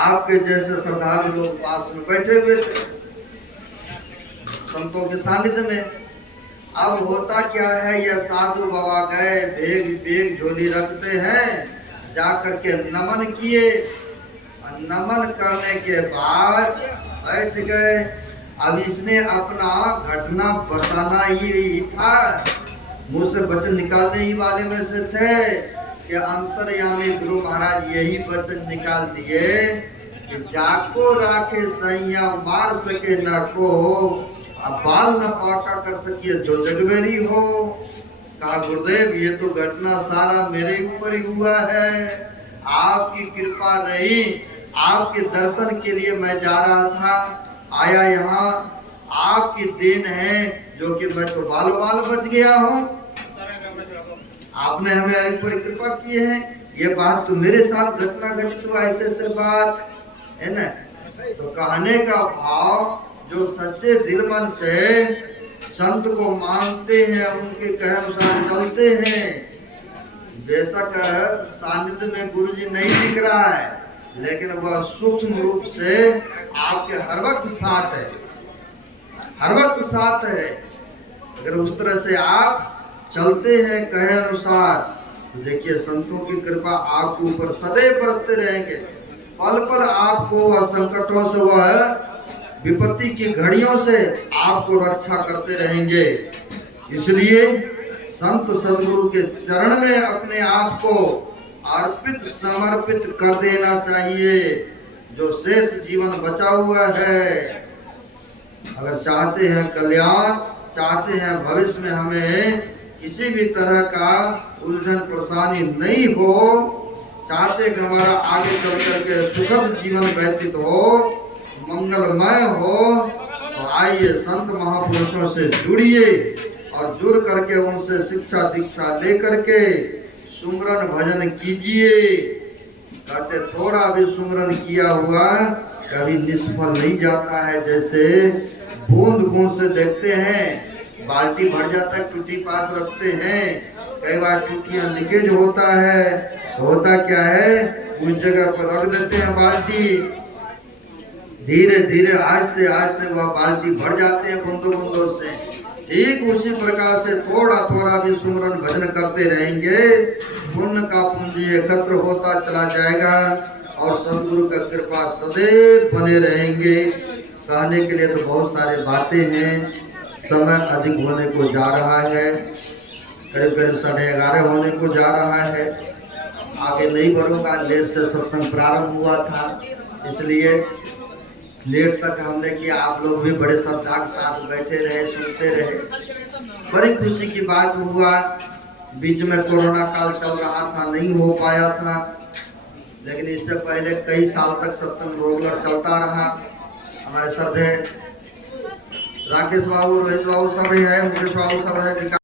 आपके जैसे श्रद्धालु लोग पास में बैठे हुए थे संतों के सानिध्य में। अब होता क्या है, यह साधु बाबा गए, बेग झोली रखते हैं, जाकर के नमन किए, नमन करने के बाद बैठ गए। अब इसने अपना घटना बताना ही था, मुंह से वचन निकालने ही वाले में से थे कि अंतर्यामी गुरु महाराज यही वचन निकाल दिए कि जाको राखे सैया मार सके न को, अब बाल न पाका कर सकिए जो जगमेरी हो। कहा गुरुदेव ये तो घटना सारा मेरे ऊपर ही हुआ है, आपकी कृपा रही, आपके दर्शन के लिए मैं जा रहा था, आया यहाँ, आपकी देन है जो कि मैं तो बाल बाल बच गया हूँ, आपने हमें ऊपर कृपा की है। ये बात तो मेरे साथ घटना घटित हुआ, ऐसे ऐसे बात है ना। तो कहने का भाव, जो सच्चे दिल मन से संत को मानते हैं, उनके कहे अनुसार चलते हैं, बेशक सानिध्य में गुरु जी नहीं दिख रहा है, लेकिन वह सूक्ष्म रूप से आपके हर वक्त साथ है, हर वक्त साथ है। अगर उस तरह से आप चलते हैं कहे अनुसार, तो देखिए संतों की कृपा आपके ऊपर सदैव बरसते रहेंगे, पल पल आपको वह संकटों से, वह विपत्ति की घड़ियों से आपको रक्षा करते रहेंगे। इसलिए संत सदगुरु के चरण में अपने आप को अर्पित समर्पित कर देना चाहिए, जो शेष जीवन बचा हुआ है। अगर चाहते हैं कल्याण, चाहते हैं भविष्य में हमें किसी भी तरह का उलझन परेशानी नहीं हो, चाहते कि हमारा आगे चल करके सुखद जीवन व्यतीत हो, मंगलमय हो, तो आइए संत महापुरुषों से जुड़िए और जुड़ करके उनसे शिक्षा दीक्षा लेकर के सुमरन भजन कीजिए। कहते थोड़ा भी सुमरन किया हुआ कभी निष्फल नहीं जाता है। जैसे बूंद बूंद से देखते हैं, बाल्टी भर जाता है, टूटी पास रखते हैं, कई बार टूटियां लीकेज होता है, तो होता क्या है, उस जगह पर रख देते हैं बाल्टी, धीरे धीरे आस्ते आस्ते वह बाल्टी भर जाते हैं बूंदों बूंदों से। ठीक उसी प्रकार से थोड़ा थोड़ा भी सुमरन भजन करते रहेंगे, पुण्य का पूंजी एकत्र होता चला जाएगा और सदगुरु का कृपा सदैव बने रहेंगे। कहने के लिए तो बहुत सारे बातें हैं, समय अधिक होने को जा रहा है, करीब करीब 11:30 होने को जा रहा है। आगे नहीं बढ़ूंगा। लेट से सत्संग प्रारंभ हुआ था, इसलिए लेट तक हमने किया। आप लोग भी बड़े श्रद्धा के साथ बैठे रहे, सुनते रहे। बड़ी खुशी की बात हुआ। बीच में कोरोना काल चल रहा था, नहीं हो पाया था, लेकिन इससे पहले कई साल तक सत्संग रेगुलर चलता रहा। हमारे श्रद्धेय राकेश बाबू, रोहित बाबू सब है, मुकेश बाबू सब है,